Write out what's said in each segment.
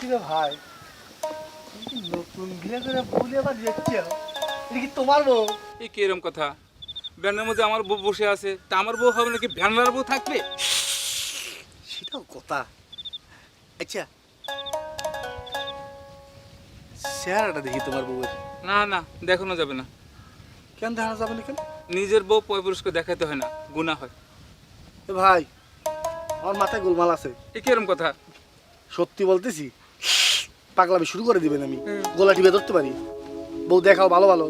কিরে ভাই, তুমি কি নতুন বিয়ে করে বউলে আবার যাচ্ছ? এটা কি তোমার বউ? এই কি এরকম কথা? ভ্যানের মধ্যে আমার বউ বসে আছে, তা আমার বউ হবে নাকি ভ্যানলার বউ থাকবে? সেটাও কথা। আচ্ছা, চেহারাটা দেখি তোমার বউয়ের। না না, দেখানো যাবে না। কেন দেখা যাবে না কেন? নিজের বউ পরপুরুষকে দেখাতে হয় না, গুনাহ হয়। এ ভাই, আমার মাথায় গোলমাল আছে। এই কি এরকম কথা? সত্যি বলতেছি, পাগলামি শুরু করে দিবেন। আমি গলা টিপে ধরতে পারি। বউ দেখাও ভালো ভালো।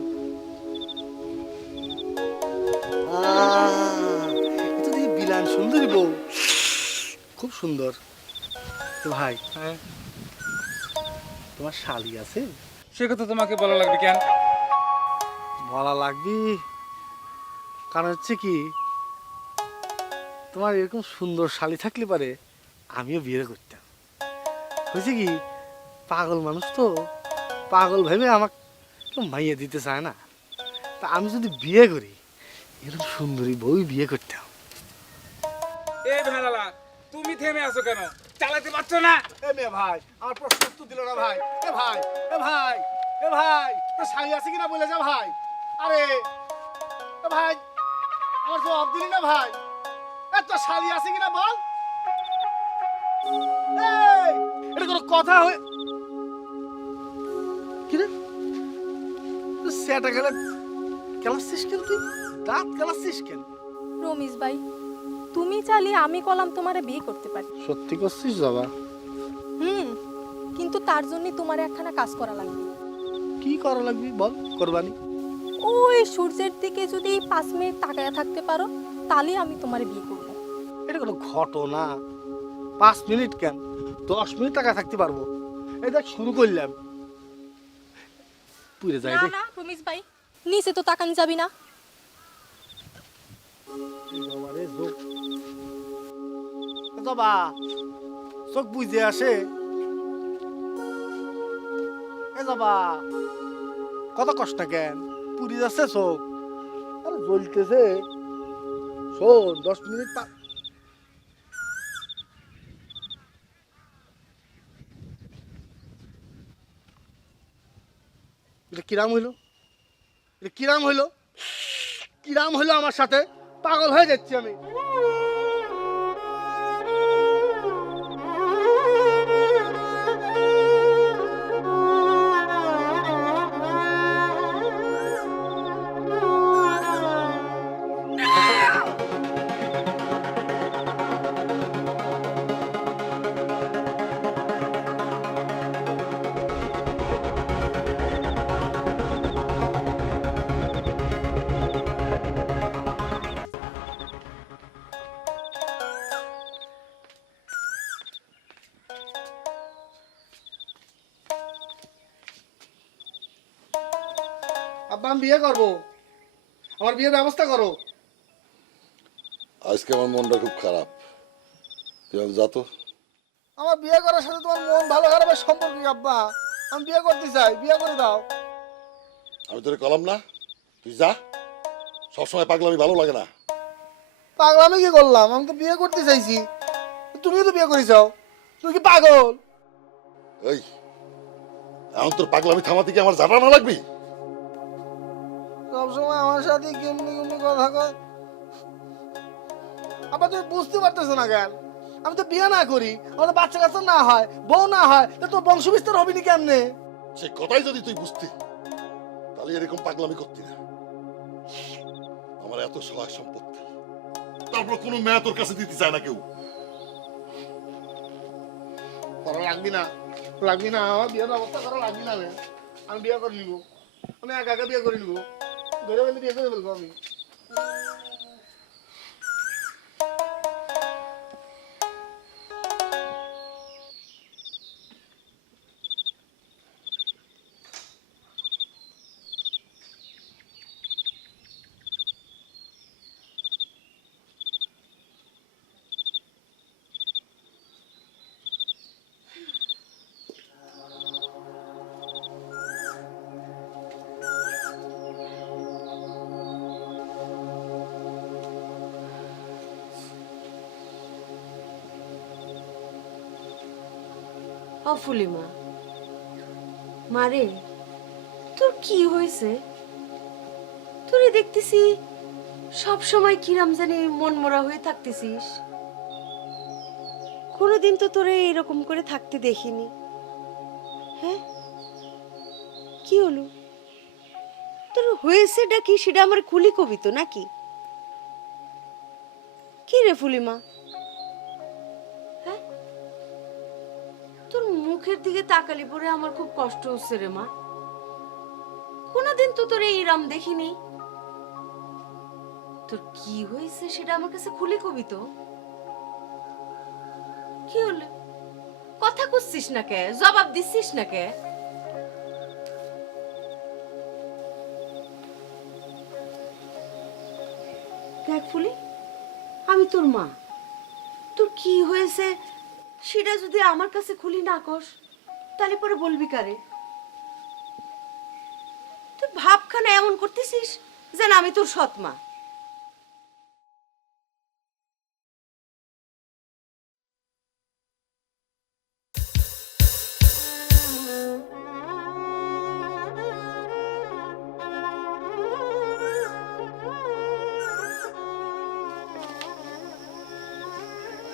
এটা দেখি বিলান সুন্দরী বউ, খুব সুন্দর। তো ভাই, হ্যাঁ, তোমার শালি আছে? সে কথা তোমাকে বলা লাগবে কেন? বলা লাগবে কারণ হচ্ছে কি, তোমার এরকম সুন্দর শালি থাকলে পারে আমিও বিয়ে করতাম। হয়েছে কি, পাগল মানুষ তো, পাগল ভেবে আমাকে কেউ মাইয়ে দিতে চায় না। তা আমি যদি বিয়ে করি, এরকম সুন্দরী বউ বিয়ে করতাম। এই ভ্যানলা, তুমি থেমে আছো কেন? চালাতে পারছো না? এ মেয়ে ভাই, আমার প্রশ্ন উত্তর দিল না ভাই। এ ভাই, এ ভাই, এ ভাই, তোর শালি আছে কিনা বলে যা ভাই। আরে এ ভাই, আমার জবাব দিলি না ভাই। এ তোর শালি আছে কিনা বল। এই, এটা কোনো কথা হয়ে কিরে? সেটা গেলে কেলাচ্ছিস কেন তুই? দাঁত কেলাচ্ছিস কেন? রমিজ ভাই, তুমি চাইলে আমি কলাম তোমারে বিয়ে করতে পারি। সত্যি করছিস বাবা? কিন্তু তার জন্য তোমার একখানা কাজ করা লাগবে। কি করা লাগবে বল, কোরবানি। ওই সূর্যের দিকে যদি 5 মিনিট তাকায় থাকতে পারো, তাহলে আমি তোমারে বিয়ে করব। এটা কোনো ঘটনা? 5 মিনিট কেন, 10 মিনিট টাকা থাকতে পারবো। এই দেখ শুরু করলাম, পুড়ে যায় না রে। না রমিজ ভাই, নিচে তো তাকান যাবি না। বাবারে চোখ, বাবা চোখ বুঝে আসে। এ বাবা, কত কষ্ট কেন, পুড়ে যাচ্ছে চোখ। আরে জ্বলতেছে। শোন, 10 মিনিট এটা কিরাম হইলো? এটা কিরাম হইলো? কিরাম হইলো আমার সাথে? পাগল হয়ে যাচ্ছি আমি। আব্বা, আমি বিয়ে করবো। আমার বিয়ের ব্যবস্থা করো। আজকে আমার মনটা খুব খারাপ। তুই আমি যা তো। আমার বিয়ে করার সাথে তোমার মন ভালো খারাপের সম্পর্ক কি আব্বা? আমি বিয়ে করতে চাই, বিয়ে করে দাও। আমি তোরে কলাম না, তুই যা। সবসময় পাগলামি ভালো লাগে না। পাগল আমি কি করলাম? আমি তো বিয়ে করতে চাইছি, তুমিও তো বিয়ে করে চাও। তুমি কি পাগল? এই, এখন তোর পাগলামি থামাতে কি আমার জানা না লাগবি? সবসময় আমার সাথে কেমনি কেমনি কথা কয়। আব্বা, তুমি বুঝতে পারতেছো না কেন? আমি তো বিয়ে না করি, আমাদের বাচ্চা কাচ্চা না হয়, বউ না হয়, তা তো বংশ বিস্তার হবে নি কেমনে? সেই কথাই যদি তুই বুঝতি, তাহলে এরকম পাগলামি করতি না। আমার এত সহায় সম্পত্তি, তারপর কোনো মেয়ে তোর কাছে দিতে চায় না কেউ। করা লাগবি না, লাগবি না, আমার বিয়ের ব্যবস্থা করা লাগবি না। আমি বিয়ে করে নিবো, আমি একা একা বিয়ে করে নিবো। ধরে ফেলে বিয়ে করে ফেলবো আমি। ফুলিমা, মারে তোর কি হয়েছে? তোরে দেখতেছি সব সময় কিরাম জানি মন মরা হয়ে থাকতেছিস। কোনোদিন তো তোরে এরকম করে থাকতে দেখিনি। হ্যাঁ, কি হলো? তোর হয়েছেটা কি সেটা আমার খুলি কবি তো নাকি? কি রে ফুলিমা, হ্যাঁ তোর মুখের দিকে তাকালি পরে আমার খুব কষ্ট হচ্ছে রে মা। কোনোদিন তো তোর এইরাম দেখিনি। তোর কি হয়েছে সেটা আমার কাছে খুলে কবি তো। কি হলো? কথা করছিস না কে? জবাব দিচ্ছিস না কে? দেখ ফুলি, আমি তোর মা। তোর কি হয়েছে সেটা যদি আমার কাছে খুলি না কস তাহলে পরে বলবি কারে? তুই ভাবখানা এমন করতেছিস যেন আমি তোর সৎ মা।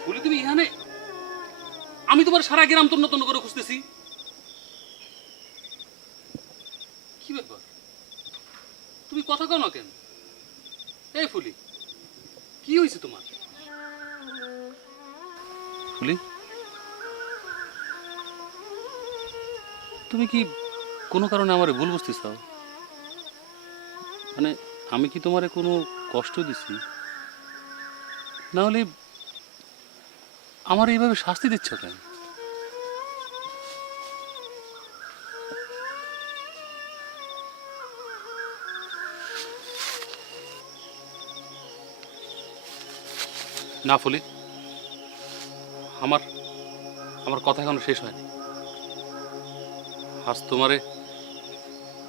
বলি তুমি ইহানে, আমি তোমার সারা গ্রাম তন্ন তন্ন করে খুঁজতেছি। কি ব্যাপার, তুমি কথা কও না কেন? এই ফুলি, কি হয়েছে তোমার? ফুলি, তুমি কি কোনো কারণে আমারে ভুল বুঝতেছ? মানে আমি কি তোমারে কোনো কষ্ট দিছি? না হলে আমার এইভাবে শাস্তি দিচ্ছ কেন? না ফুলি, আমার আমার কথা এখনো শেষ হয়নি। আজ তোমারে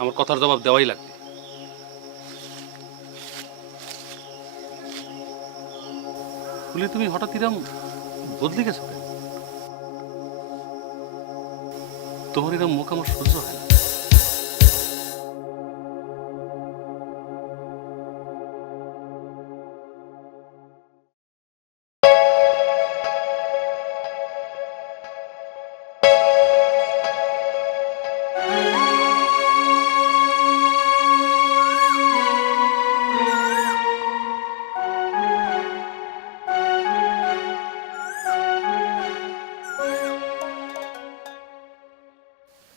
আমার কথার জবাব দেওয়াই লাগবে। ফুলি, তুমি হঠাৎ এরম বদলে গেছো কেন? তোমার এরকম মুখ আমার সহ্য হয় না।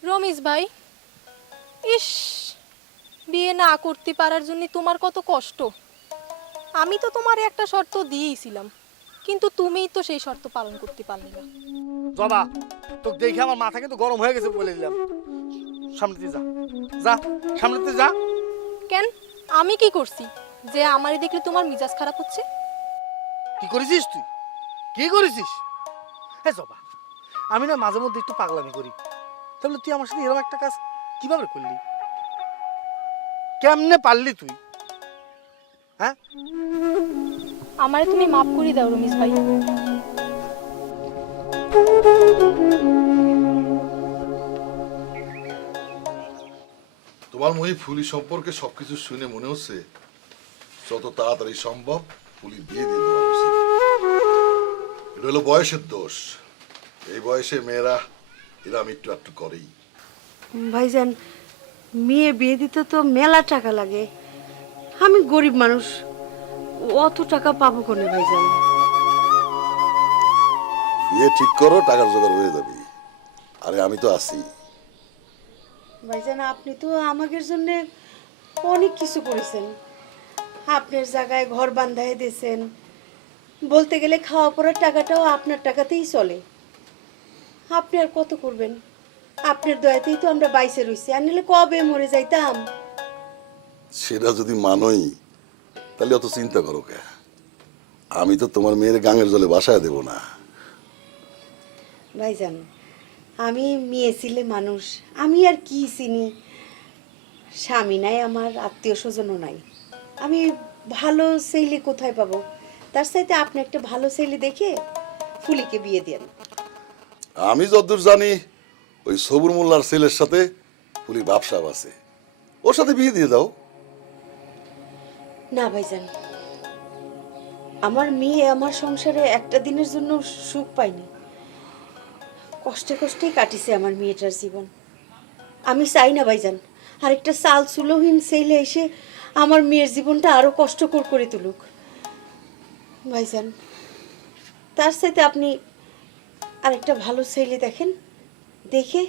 রমেশ ভাই, ইস, বিয়ে না করতে পারার জন্য তোমার কত কষ্ট। আমি তো তোমার একটা শর্ত দিয়েছিলাম, কিন্তু তুমিই তো সেই শর্ত পালন করতে পারলে না। জবা, তোকে দেখে আমার মাথা কিন্তু গরম হয়ে গেছে বলে দিলাম। সামনেতে যা, যা সামনেতে যা। কেন, আমি কি করছি যে আমারই দেখলে তোমার মিজাজ খারাপ হচ্ছে? কি করেছিস তুই? কি করেছিস? হ্যাঁ জবা, আমি না মাঝে মধ্যে একটু পাগলামি করি, তাহলে তুই আমার সাথে এরকম একটা কাজ কিভাবে করলি? কেমনে পারলি তুই? হ্যাঁ, আমারে তুমি মাফ করে দাও রমেশ ভাই। তোমার মহি ফুলি সম্পর্কে সবকিছু শুনে মনে হচ্ছে যত তাড়াতাড়ি সম্ভব ফুলি বিয়ে দিয়ে দেওয়া উচিত। এটা হলো বয়সের দোষ। এই বয়সে মেয়েরা এরা একটু একটু করেই। ভাইজান, মেয়ে বিয়ে দিতে তো মেলা টাকা লাগে। আমি গরিব মানুষ, অত টাকা পাবো কোনে ভাইজান? বিয়ে ঠিক করো, টাকার জোগাড় হয়ে যাবে। আরে আমি তো আছি। ভাইজান, আপনি তো আমাদের জন্য অনেক কিছু করেছেন। আপনার জায়গায় ঘর বান্ধায় দিয়েছেন, বলতে গেলে খাওয়া পড়ার টাকাটাও আপনার টাকাতেই চলে। আপনি আর কত করবেন? আপনার দয়াতেই তো আমরা বাইসে রইছি, আর নিলে কবে মরে যাইতাম। সেটা যদি মানোই তাহলে অত চিন্তা করো কে? আমি তো তোমার মেয়ের গাঙের জলে বাসায় দেব না। ভাইজান, আমি মেয়ে ছিলে মানুষ, আমি আর কি চিনি? স্বামী নাই আমার, আত্মীয় স্বজনও নাই। আমি ভালো ছেলে কোথায় পাবো? তার সাথে আপনি একটা ভালো ছেলে দেখে ফুলিকে বিয়ে দেন। আমি যতদূর জানি ওই সবুর মোল্লার ছেলের সাথে ফুলির ব্যবসা আছে, ওর সাথে বিয়ে দিয়ে দাও। না ভাইজান, আমার মেয়ে আমার সংসারে একটা দিনের জন্য সুখ পায়নি। কষ্টে কষ্টেই কাটিছে আমার মেয়েটার জীবন। আমি চাই না ভাইজান আরেকটা চাল চুলোহীন ছেলে এসে আমার মেয়ের জীবনটা আরো কষ্টকর করে তুলুক। ভাইজান, তার সাথে আপনি আরেকটা ভালো ছেলে দেখেন, দেখে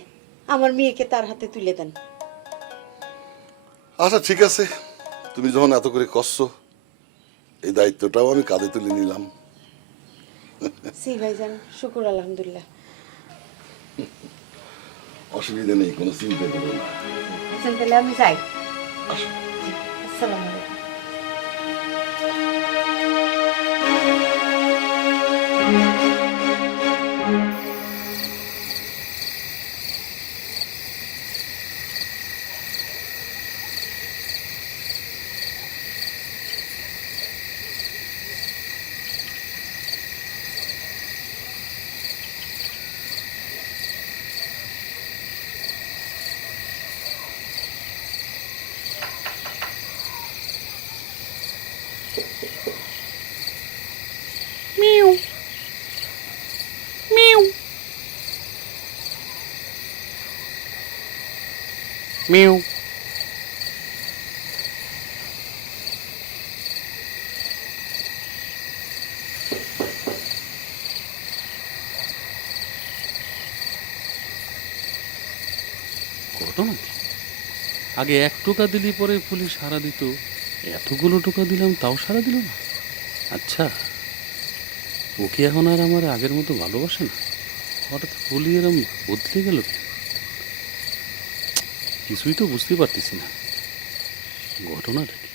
আমার মেয়েকে তার হাতে তুলে দেন। আচ্ছা ঠিক আছে, তুমি যখন এত করে কষ্ট, এই দায়িত্বটাও আমি কাঁধে তুলে নিলাম। জি ভাইজান, শুকুর আলহামদুলিল্লাহ। অসুবিধা নেই, কোনো চিন্তা করো না। ভাইজান তাহলে আমি যাই। আসো। আসসালামু আলাইকুম। মিউ ঘটনা কি? আগে 1 টোকা দিলি পরে পুলিশ সারা দিত, এতগুলো টোকা দিলাম তাও সারা দিল না। আচ্ছা, ও কি এখন আর আমার আগের মতো ভালোবাসে না? হঠাৎ পুলি এরম বদলে গেল কেন? কিছুই তো বুঝতে পারতেছি না, ঘটনাটা কি?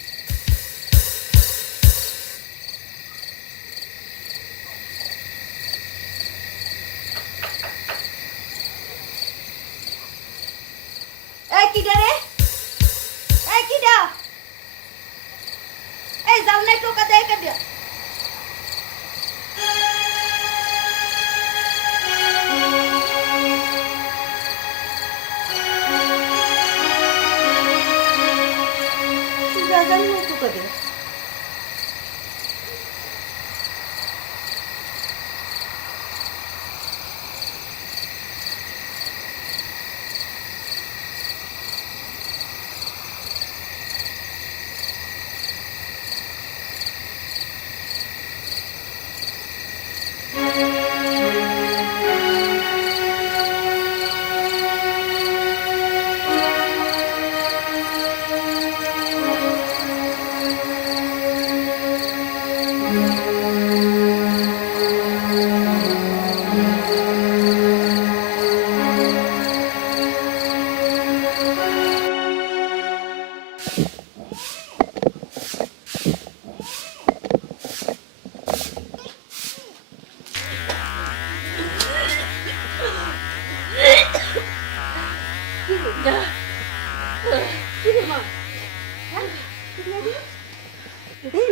এই কিডা রে? এই কিডা? এই যাও নাই টোকা দেয় কেডা? কিডা জানি না টোকা দেয়।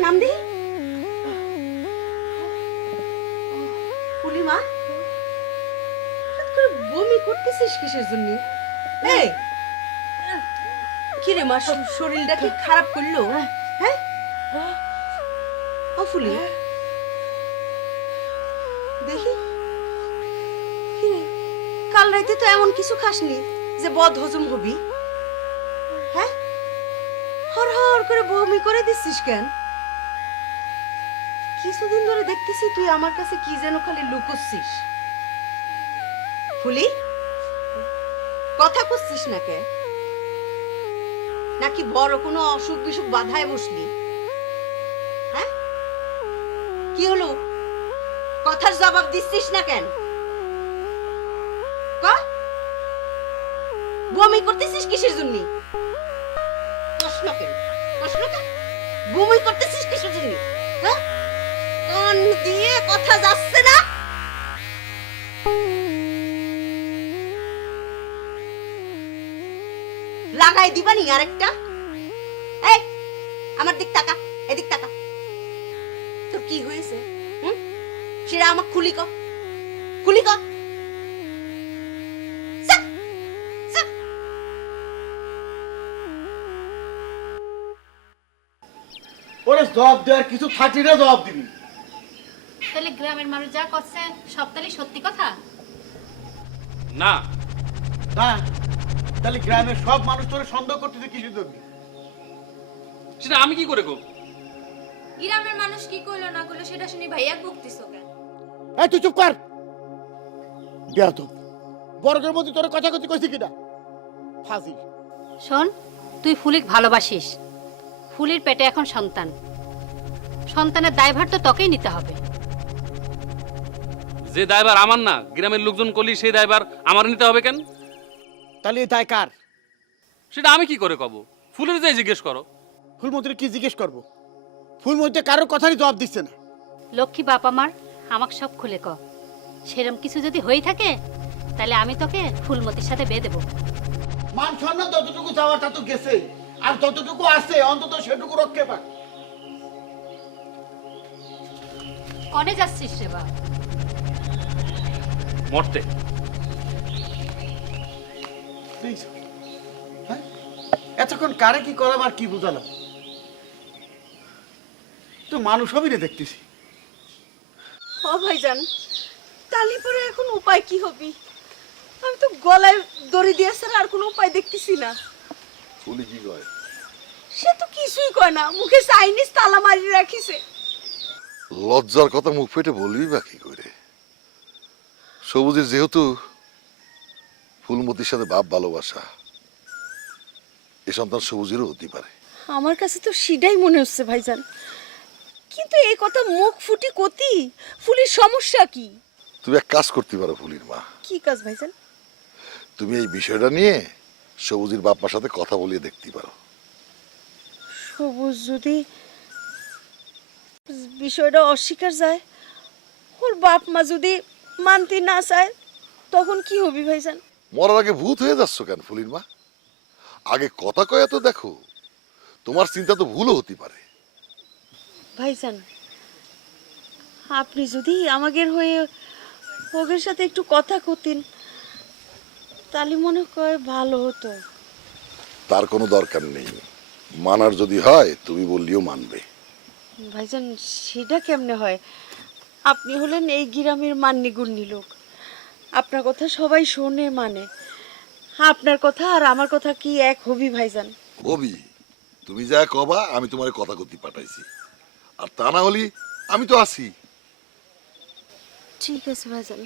নাম দি পুলিমা, হঠাৎ করে বমি করতেছিস কিসের জন্য? এই কি রে মা, শরীরটা কি খারাপ করলো? হ্যাঁ ও ফুলি, দেখি কি রে, কাল রাতে তো এমন কিছু খাসনি যে বদ হজম হবি। হ্যাঁ, হর হর করে বমি করে দিচ্ছিস কেন? কিছুদিন ধরে দেখতেছি তুই আমার কাছে কি যেন খালি লুকোচ্ছিস। ফুলি, কথা করছিস না কে? নাকি বড় কোনো অসুখ বিসুখ বাধায় বসলি? হ্যাঁ, কি হলো? কথার জবাব দিচ্ছিস না কেন? বমি করতেছিস কিসের জন্য? প্রশ্ন কেন? প্রশ্ন কেন? বমি করতেছিস কিসের জন্য? হ্যাঁ, কান দিয়ে কথা যাচ্ছে না? লাগাই দিবানি আরেকটা? এই আমার দিক তাকা, এদিক তাকা। তোর কি হয়েছে? সেটা আমাকে খুলি ক, খুলি ক। ওরে জবাব দেওয়ার কিছু থাকলে না জবাব দিবি। তাহলে গ্রামের মানুষ যা করছে সবটাই সত্যি কথা? না, না তাহলে গ্রামের সব মানুষ তোরে সন্দেহ করতেছে কিছু দেবি। সেটা আমি কি করে গো? গ্রামের মানুষ কি করলো না করলো সেটা শুনি ভাইয়া বকতিছো কেন? এই তুই চুপ কর বেয়াদব। বর্গের মধ্যে তোর কথা কথা কইছি কিনা ফাজিল। শোন, তুই ফুলিক ভালোবাসিস। ফুলির পেটে এখন সন্তান, সন্তানের দায়ভার তো তোকেই নিতে হবে। যে দায়ভার আমার না, গ্রামের লোকজন করলি সেই দায়ভার আমার নিতে হবে কেন? তাহলে এই দায় কার? সেটা আমি কি করে কব? ফুলের যাই জিজ্ঞেস করো। ফুলমতির কি জিজ্ঞেস করবো? ফুলমতি কারোর কথারই জবাব দিচ্ছে না। লক্ষ্মী বাপ আমার, আমাকে সব খুলে ক। সেরম কিছু যদি হয়ে থাকে তাহলে আমি তোকে ফুলমতির সাথে বিয়ে দেবো। মান সম্মান যতটুকু যাওয়ার তা তো গেছে, আর যতটুকু আছে অন্তত সেটুকু রক্ষে পাক। কনে যাচ্ছিস রে বাপ? মরতে। হ্যাঁ? এতক্ষণ কারে কি করাম আর কি বুঝালাম? তো মানুষ হবি রে দেখতেছি। ও ভাইজান, তালি পরে এখন উপায় কি হবি? আমি তো গলায় দড়ি দিয়ে ছাড়া আর কোনো উপায় দেখতেছি না। ফুলি কি কয়? সে তো কিছুই কয় না, মুখে চাইনিজ তালা মারি রাখিছে। লজ্জার কথা মুখ ফেটে বলবি বা কি করে? সবুজের যেহেতু ফুলমতির সাথে বাপ ভালোবাসা, এ সন্তান সবুজেরও হতে পারে। আমার কাছে তো সেটাই মনে হচ্ছে ভাইজান, কিন্তু এই কথা মুখ ফুটি কতি ফুলির সমস্যা কি? তুমি এক কাজ করতে পারো ফুলির মা। কি কাজ ভাইজান? তুমি এই বিষয়টা নিয়ে সবুজের বাপ মার সাথে কথা বলিয়ে দেখতে পারো। সবুজ যদি বিষয়টা অস্বীকার যায়, ওর বাপ মা যদি মানতে না চায়, তখন কি হবি ভাইজান? মরার আগে ভূত হয়ে যাচ্ছ কেন ফুলির মা? আগে কথা কয়া তো দেখো, তোমার চিন্তা তো ভুলও হতে পারে। ভাইজান, আপনি যদি আমাদের হয়ে ওদের সাথে একটু কথা কতেন তাহলে মনে হয় ভালো হতো। তার কোনো দরকার নেই, মানার যদি হয় তুমি বললেও মানবে। ভাইজান, সেটা কেমনে হয়? আপনি হলেন এই গ্রামের মান্যি গুণী লোক, আপনার কথা সবাই শোনে মানে। আপনার কথা আর আমার কথা কি এক হবি ভাইজান? হবি, তুমি যা কবা আমি তোমার কথা করতে পাঠাইছি, আর তা না হলি আমি তো আছি। ঠিক আছে ভাইজান,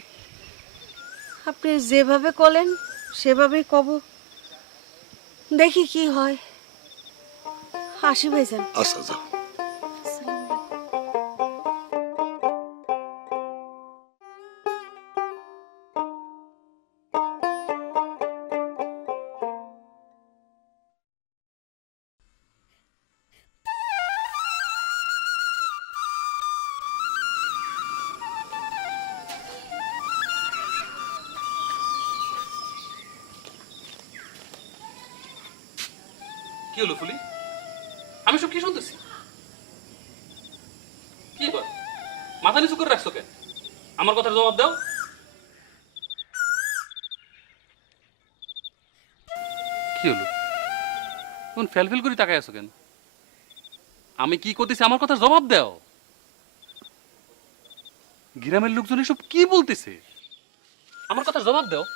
আপনি যেভাবে কলেন সেভাবেই কব, দেখি কি হয়। আসি ভাইজান। আচ্ছা যাও। কি হলো ফুলি? আমি সব কি শুনতেছি? কি ব্যাপার? মাথা নিচু করে রাখছো কেন? আমার কথার জবাব দাও। কি হলো? কোন ফেলফেল করে তাকায় আছো কেন? আমি কি করতেছি আমার কথার জবাব দাও। গ্রামের লোকজন এসব কি বলতেছে? আমার কথার জবাব দাও।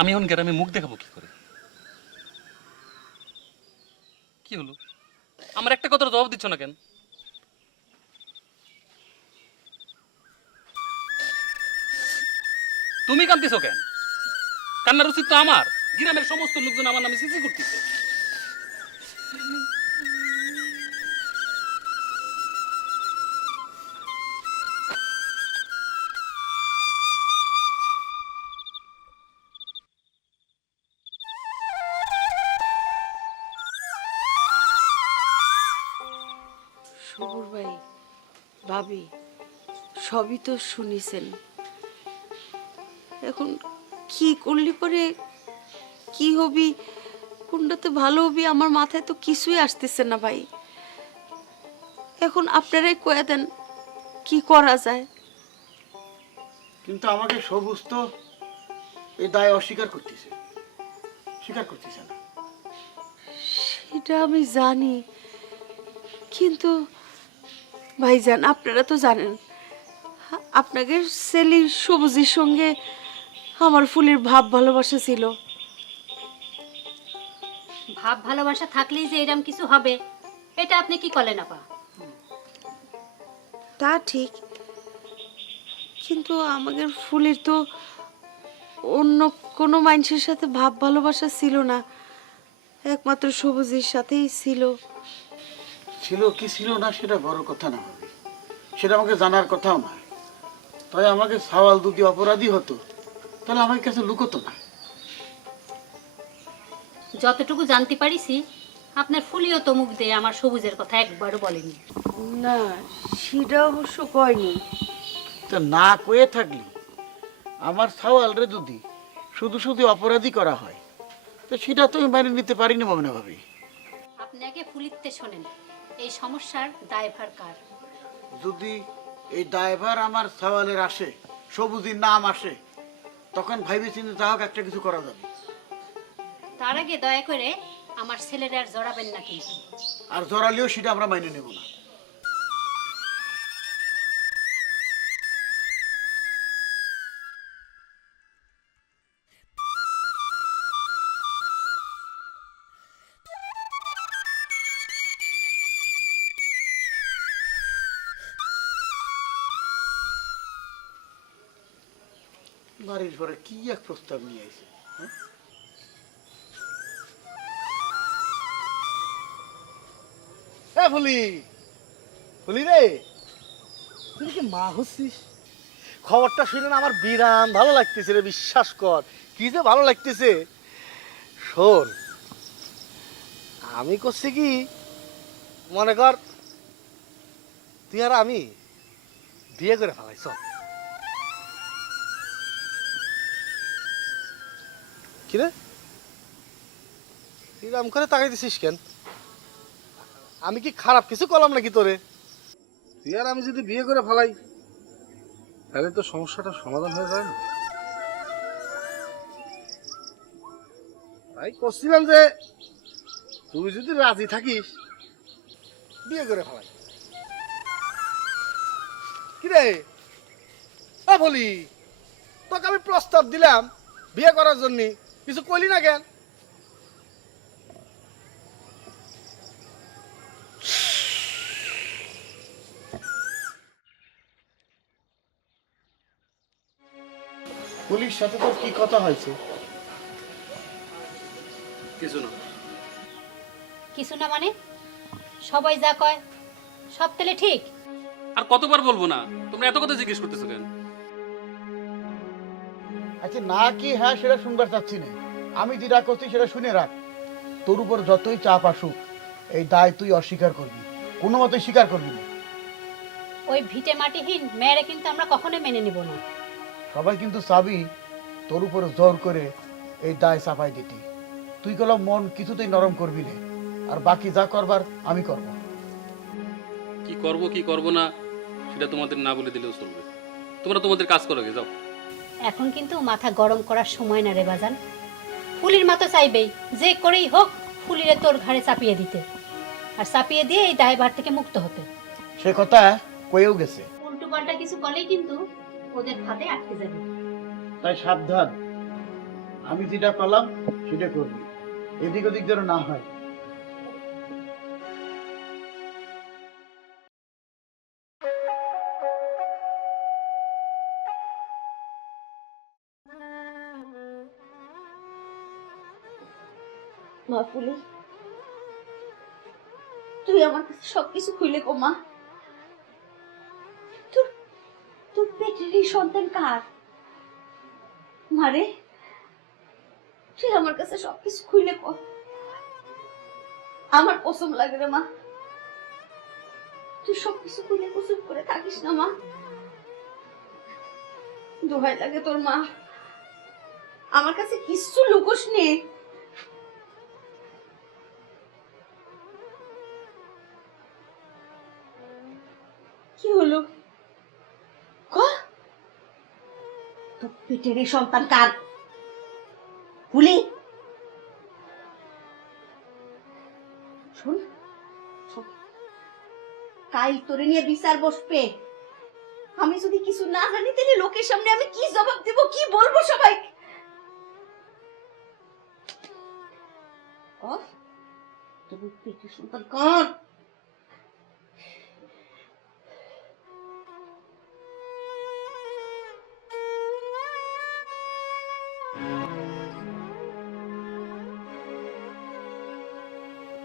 আমি এখন গ্রামে মুখ দেখাবো কি করে? কি হলো? আমার একটা কথার জবাব দিচ্ছ না কেন? তুমি কাঁদতেছো কেন? কান্নার উচিত তো আমার। গ্রামের সমস্ত লোকজন আমার নামে সিসি করতেছে। সবুর ভাই, ভাবি, সবই তো শুনেছেন। এখন কি করলি পরে কি হবি, কোনটাতে ভালো হবি, আমার মাথায় তো কিছুই আসতেছে না ভাই। এখন আপনারাই কয়ে দেন কি করা যায়। কিন্তু আমাকে সবুজ তো এই দায় অস্বীকার করতেছে। স্বীকার করতেছে না। সেটা আমি জানি, কিন্তু ভাইজান আপনারা তো জানেন আপনাদের ছেলে সবুজের সঙ্গে আমার ফুলের ভাব ভালোবাসা ছিল। ভাব ভালোবাসা থাকলেই যে এরকম কিছু হবে, এটা আপনি কি করলেন আপা? তা ঠিক, কিন্তু আমাদের ফুলের তো অন্য কোনো মানুষের সাথে ভাব ভালোবাসা ছিল না, একমাত্র সবুজের সাথেই ছিল। ছিল কি ছিল না সেটা বড় কথা না হবে, সেটা আমাকে জানার কথাও না। তাই আমাকে সওয়াল যদি অপরাধী হতো তাহলে আমার কাছে লুকোতো না। যতটুকু জানতে পারিছি, আপনার ফুলিও তো মুখ দিয়ে আমার সবুজের কথা একবারও বলেনি। না, সেটা অবশ্য কয়নি। তা না কয়ে থাকলি আমার সওয়ালরে যদি শুধু শুধু অপরাধী করা হয় তো সেটা তো আমি মেনে নিতে পারিনি মনে ভাবি। আপনি আগে ফুলিতে শোনেন, এই সমস্যার দায়ভার কার? যদি এই ড্রাইভার আমার সওয়ালের আসে, সবুজের নাম আসে, তখন ভাইবে চিন্তা তাহলে একটা কিছু করা যাবে। তার আগে দয়া করে আমার ছেলেরা আর জড়াবেন না কিন্তু। আর জড়ালেও সেটা আমরা মাইনে নেব না। বাড়ির পরে কি এক প্রস্তাব নিয়ে আসে, হ্যাঁ? ফুলি, ফুলি রে, তুই কি মা হচ্ছিস? খবরটা শুনে না আমার বিরাম ভালো লাগতেছে রে, বিশ্বাস কর কি যে ভালো লাগতেছে। শোন, আমি করছি কি, মনে কর তুই আর আমি বিয়ে করে ফেলাই, চল। কিরে এরকম করে তাকাই দিছিস কেন? আমি কি খারাপ কিছু করলাম নাকি তোরে? তুই আর আমি যদি বিয়ে করে ফেলাই তাহলে তো সমস্যাটা সমাধান হয়ে যায় না। তাই করছিলাম যে তুই যদি রাজি থাকিস বিয়ে করে ফেলাই। কিরে বলি, তোকে আমি প্রস্তাব দিলাম বিয়ে করার জন্য, কিছু কইলি না কেন? পুলিশ সাথে তোর কি কথা হয়েছে? কিছু না। কিছু না মানে? সবাই যা কয় সব তেলে ঠিক? আর কতবার বলবো না? তোমরা এত কথা জিজ্ঞেস করতেছো কেন? আচ্ছা, না কি হ্যাঁ সেটা শুনবার চাচ্ছি না। আমি যেটা করছি সেটা শুনে রাখ। তোর উপর যতই চাপ আসুক এই দায় তুই অস্বীকার করবি, কোনো মতেই স্বীকার করবি না। ওই ভিটে মাটিহীন মেয়েরা কিন্তু আমরা কখনোই মেনে নিব না। সবাই কিন্তু চাবি তোর উপর জোর করে এই দায় চাপাই দিতি। তুই গেলাম মন কিছুতেই নরম করবি না, আর বাকি যা করবার আমি করব। কি করব কি করব না সেটা তোমাদের না বলে দিলেও চলবে। তোমরা তোমাদের কাজ করো, যাও। এখন কিন্তু মাথা গরম করার সময় না রে বাজান। ফুলির মা তো চাইবেই যে করেই হোক ফুলিরে তোর ঘাড়ে চাপিয়ে দিতে, আর চাপিয়ে দিয়ে এই দায়ভার থেকে মুক্ত হতে। সে কথা কয়েও গেছে। উল্টো পাল্টা কিছু করলেই কিন্তু ওদের হাতে আটকে যাবে। তাই সাবধান, আমি যেটা করলাম সেটা করবি, এদিক ওদিক যেন না হয়। মা ফুলি, তুই আমার কাছে সবকিছু খুলে কো মা। তোর তোর পেটের এই সন্তান কার? মারে, তুই আমার কাছে সবকিছু খুলে কো। আমার কসম লাগে রে মা, তুই সবকিছু খুলে কুসুম করে থাকিস না মা। দোহাই লাগে তোর মা, আমার কাছে কিচ্ছু লুকোস নে। কি হলো? তোর পেটের এই সন্তান কার? ফুলি, কাল তোরে নিয়ে বিচার বসবে। আমি যদি কিছু না জানি তাহলে লোকের সামনে আমি কি জবাব দেব, কি বলবো সবাই? তুমি পেটের সন্তান কার?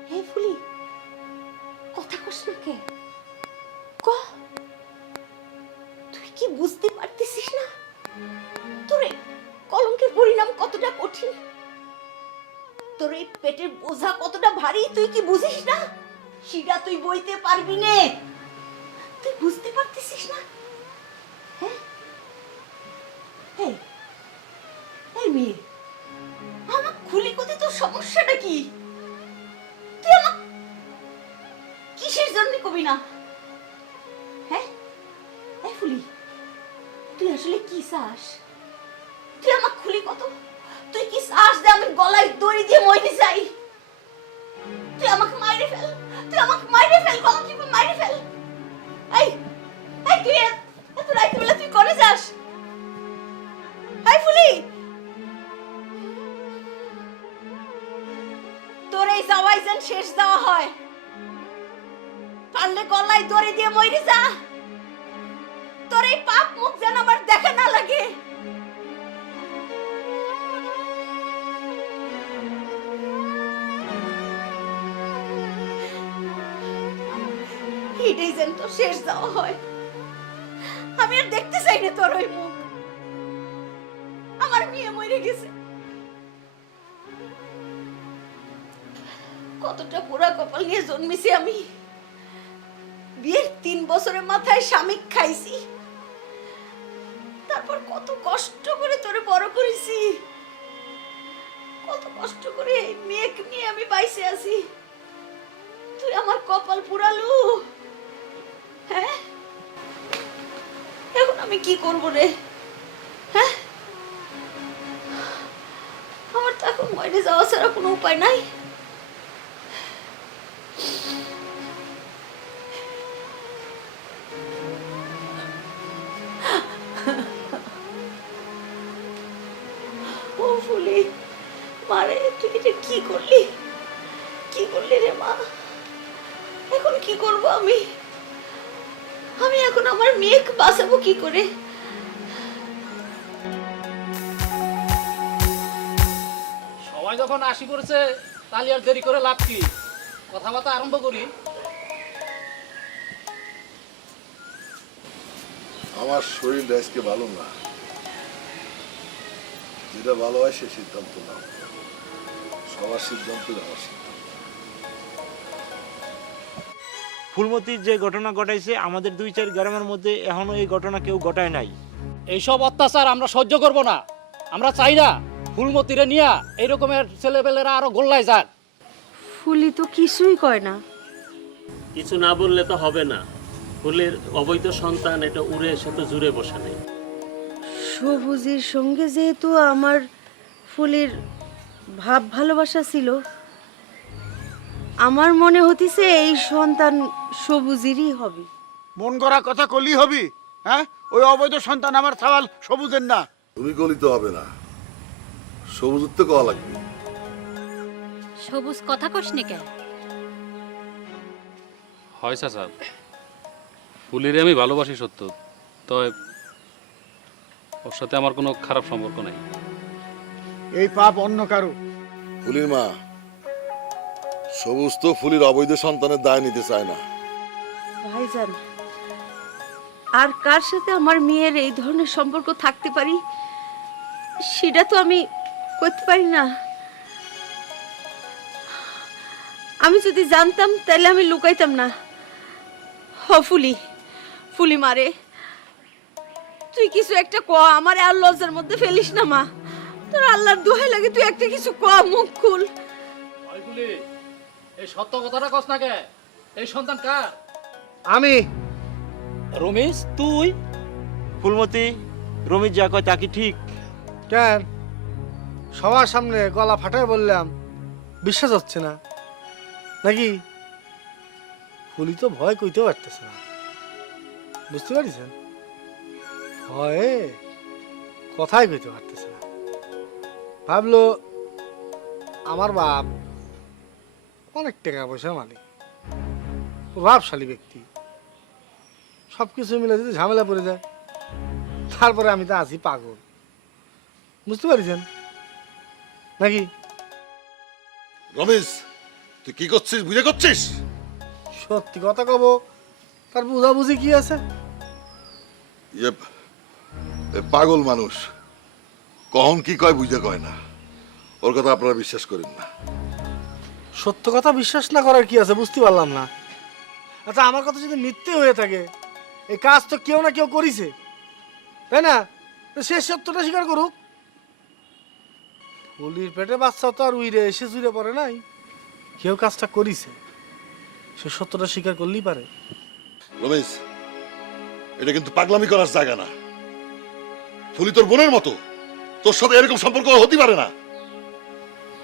হে ফুলি, কথা কস না কে? তুই কি বুঝতে পারতেছিস না তোর কলঙ্কের পরিণাম কতটা কঠিন? তোর এই পেটের বোঝা কতটা ভারী তুই কি বুঝিস না? সেটা তুই বইতে পারবি না, তুই বুঝতে পারতেছিস না? হ্যাঁ, এই মেয়ে, আমার খুলি কোথায়, তোর সমস্যাটা কি? তুই আমার কিসের জন্য কবি না? হ্যাঁ, এই ফুলি, তুই আসলে কি চাস? তুই আমার খুলি কত? তুই কি চাস যে আমি গলায় দড়ি দিয়ে মরে যাই? তুই আমাকে মাইরে ফেল, তুই আমাকে মাইরে ফেল, গলা টিপে মাইরে ফেল। এই এই তুই এত রাতে বেলা তুই করে যাস? এই ফুলি, তোর এই যাওয়াই যেন শেষ যাওয়া হয়। পারলে গলায় দড়ি দিয়ে মরে যা, তোর এই পাপ মুখ যেন আমার দেখা না লাগে। এটাই যেন তোর শেষ যাওয়া হয়। আমি আর দেখতে চাই না তোর ওই মুখ। আমার মেয়ে মরে গেছে, কতটা পোড়া কপাল নিয়ে জন্মেছি আমি। বিয়ের 3 বছরের মাথায় স্বামী খাইছি, তারপর কত কষ্ট করে তোরে বড় করেছি, কত কষ্ট করে এই মেয়েকে নিয়ে আমি বাইসে আছি। তুই আমার কপাল পুরালু। হ্যাঁ, এখন আমি কি করবো রে? হ্যাঁ, আমার তো এখন মরে যাওয়া ছাড়া কোনো উপায় নাই। ও ফুলি, মারে তুই এটা কি করলি? কি করলি রে মা? এখন কি করব আমি? আমি এখন আমার মেয়েকে বাঁচাবো কি করে? সবাই যখন আসি পড়েছে তাহলে আর দেরি করে লাভ কি? কথাবার্তা আরম্ভ করি। আমার শরীরটা আজকে ভালো না, যেটা ভালো হয় সে সিদ্ধান্ত নাও। সবার সিদ্ধান্ত আমার সিদ্ধান্ত। ফুলমতির যে ঘটনা ঘটাইছে আমাদের 2-4 গ্রামের মধ্যে এখনো এই ঘটনা কেউ ঘটায় নাই। এইসব অত্যাচার আমরা সহ্য করব না। আমরা চাই না ফুলমতিরে নিয়া এই রকমের ছেলেপেলেরা আরো গোল্লায় যাক। ফুলি তো কিছুই কয় না। কিছু না বললে তো হবে না। ফুলের অবৈধ সন্তান, এটা উড়ে এসে তো জুড়ে বসে নেই। সবুজের সঙ্গে যেহেতু আমার ফুলের ভাব ভালোবাসা ছিল, আমার মনে হতিছে এই সন্তান সবুজেরই হবে। মন গড়া কথা কলি হবি? হ্যাঁ, ওই অবৈধ সন্তান আমার সাওয়াল সবুজের না। তুমি গলিতে হবে না, সবুজ তো কওয়া লাগবে। সবুজ কথা কস নে কেন? হয় চাচা, ফুলিরে আমি ভালোবাসি সত্য, তবে ওর সাথে আমার কোনো খারাপ সম্পর্ক নাই। এই পাপ অন্য কারো। ফুলির মা, সবুজ তো ফুলির অবৈধ সন্তানের দায় নিতে চায় না। ভাইজান, আর কার সাথে আমার মেয়ের এই ধরনের সম্পর্ক থাকতে পারি সেটা তো আমি করতে পারি না। আমি যদি জানতাম তাহলে আমি লুকাইতাম না। ফুলি, ফুলি মারে, তুই কিছু একটা ক, আমার আর লজ্জার মধ্যে ফেলিস না মা। তোর আল্লাহর দোহাই লাগে, তুই একটা কিছু ক, মুখ খুল। ফুলি, এই সত্য কথাটা কস না কে? এই সন্তান কার? আমি। রমেশ, তুই? ফুলমতি, রমিজ যা কয় তা কি ঠিক? কেন সবার সামনে গলা ফাটায় বললাম, বিশ্বাস হচ্ছে না নাকি? ফুলি তো ভয় কইতে পারতেছে না, বুঝতে পারছেন? ভয়ে কথাই কইতে পারতেছে না। ভাবলো আমার বাপ অনেক টাকা পয়সার মালিক, প্রভাবশালী ব্যক্তি, সব কিছু মিলে যদি ঝামেলা পড়ে যায়, তারপরে আমি তো আছি পাগল, বুঝতে পারছেন নাকি? রমেশ, তুই কি করছিস, বুঝে করছিস? সত্যি কথা কব, তার বুঝাবুঝি কি আছে? পাগল মানুষ কখন কি কয় বুঝে কয় না, ওর কথা আপনারা বিশ্বাস করেন না। সত্য কথা বিশ্বাস না করার কি আছে বুঝতে পারলাম না। আচ্ছা, আমার কথা যদি মিথ্যে হয়ে থাকে, এই কাজ তো কেউ না কেউ করিছে, তাই না? তো সে সত্যটা স্বীকার করুক। ফুলির পেটে বাচ্চা তো আর উইরে এসে জুড়ে পড়ে নাই, কেউ কাজটা করিছে, সে সত্যটা স্বীকার করলেই পারে। রমেশ, এটা কিন্তু পাগলামি করার জায়গা না। ফুলি তোর বোনের মতো, তোর সাথে এরকম সম্পর্ক হতে পারে না।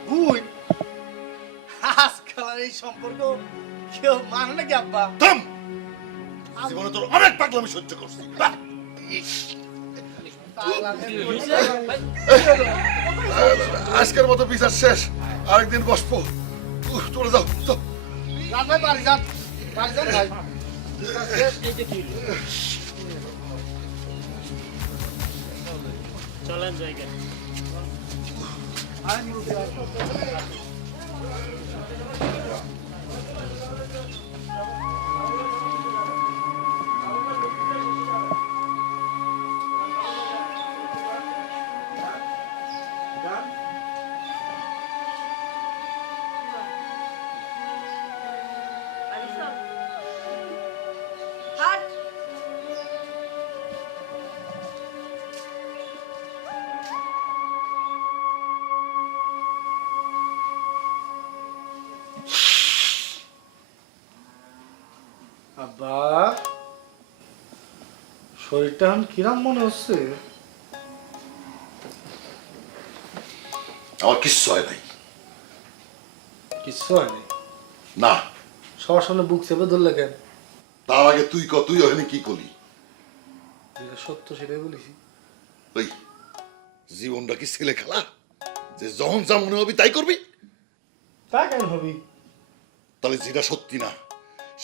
বুই আজকাল আর এই সম্পর্ক কেউ মানে নাকি আব্বা? থাম! জীবনে তোর অনেক পাগলামি সহ্য করছি। আজকের মতো বিচার শেষ, আরেকদিন বসবো। চলে যাও, যাও। রাত ভাই বাড়ি যান, বাড়ি যান ভাই। চলেন জায়গা। আব্বা, শরীরটা এখন কিরাম মনে হচ্ছে? আমার কিচ্ছু হয় নাই। কিচ্ছু হয়নি? না। সবার সামনে বুক চেপে ধরলে কেন? তার আগে তুই তুই ওখানে কি করলি? যেটা সত্য সেটাই বলেছি। ওই জীবনটা কি ছেলে খেলা যে যখন যা মনে হবি তাই করবি? তা কেন হবি? তাহলে যেটা সত্যি না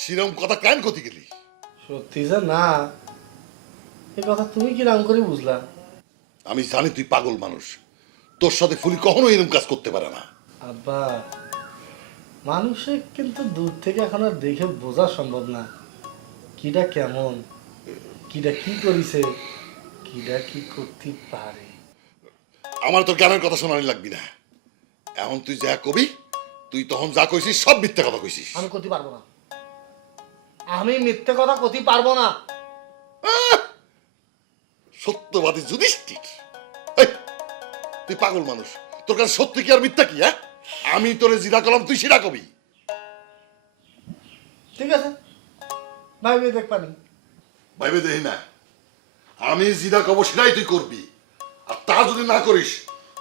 সেরকম কথা কেন করতে গেলি? সত্যি যে না, এই কথা তুমি কিরাম করে বুঝলা? আমি জানি তুই পাগল মানুষ, তোর সাথে ফুলি কখনো এরকম কাজ করতে পারে না। আব্বা, মানুষে কিন্তু দূর থেকে এখন আর দেখে বোঝা সম্ভব না কিটা কেমন, কিটা কি করিছে, কিটা কি করতে পারে। আমার তোর জ্ঞানের কথা শোনানি লাগবি না। এখন তুই যা কবি, তুই তখন যা কইছিস সব মিথ্যে কথা কইছিস। আমি করতে পারবো না, আমি মিথ্যে কথা করতে পারবো না। সত্যবাদী যুধিষ্ঠির, তুই পাগল মানুষ, তোর কাছে সত্যি কি আর মিথ্যা কি? হ্যাঁ, আমি তোরে জিরা কলাম, তুই সেটা কবি। ঠিক আছে, ভাইবে দেখবানি। ভাইবে দেখি না, আমি জিরা কব সেটাই তুই করবি, আর তা যদি না করিস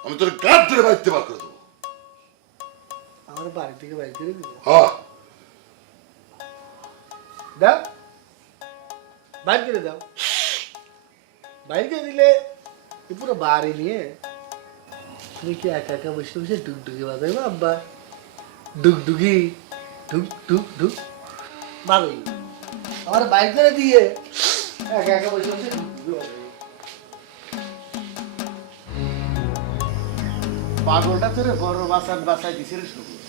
আমি তোর গাঁট ধরে বাইতে বার করে দেবো। আমার বাড়ি থেকে বাইর করে দিব? হ্যাঁ, দাও, বাইর করে দাও। বাইর করে দিলে এই পুরো বাড়ি নিয়ে তুমি কি একা একা বসে বসে ডুগডুগি বাজাইবো আব্বা? ডুগডুগি ঢুক ঢুক ঢুক ভালোই, আমার বাইর করে দিয়ে একা একা বসে বসে ডুগডুগি বাজাইবো। পাগলটা তোরে বড় বাঁচাই দিছে রে সবুজ।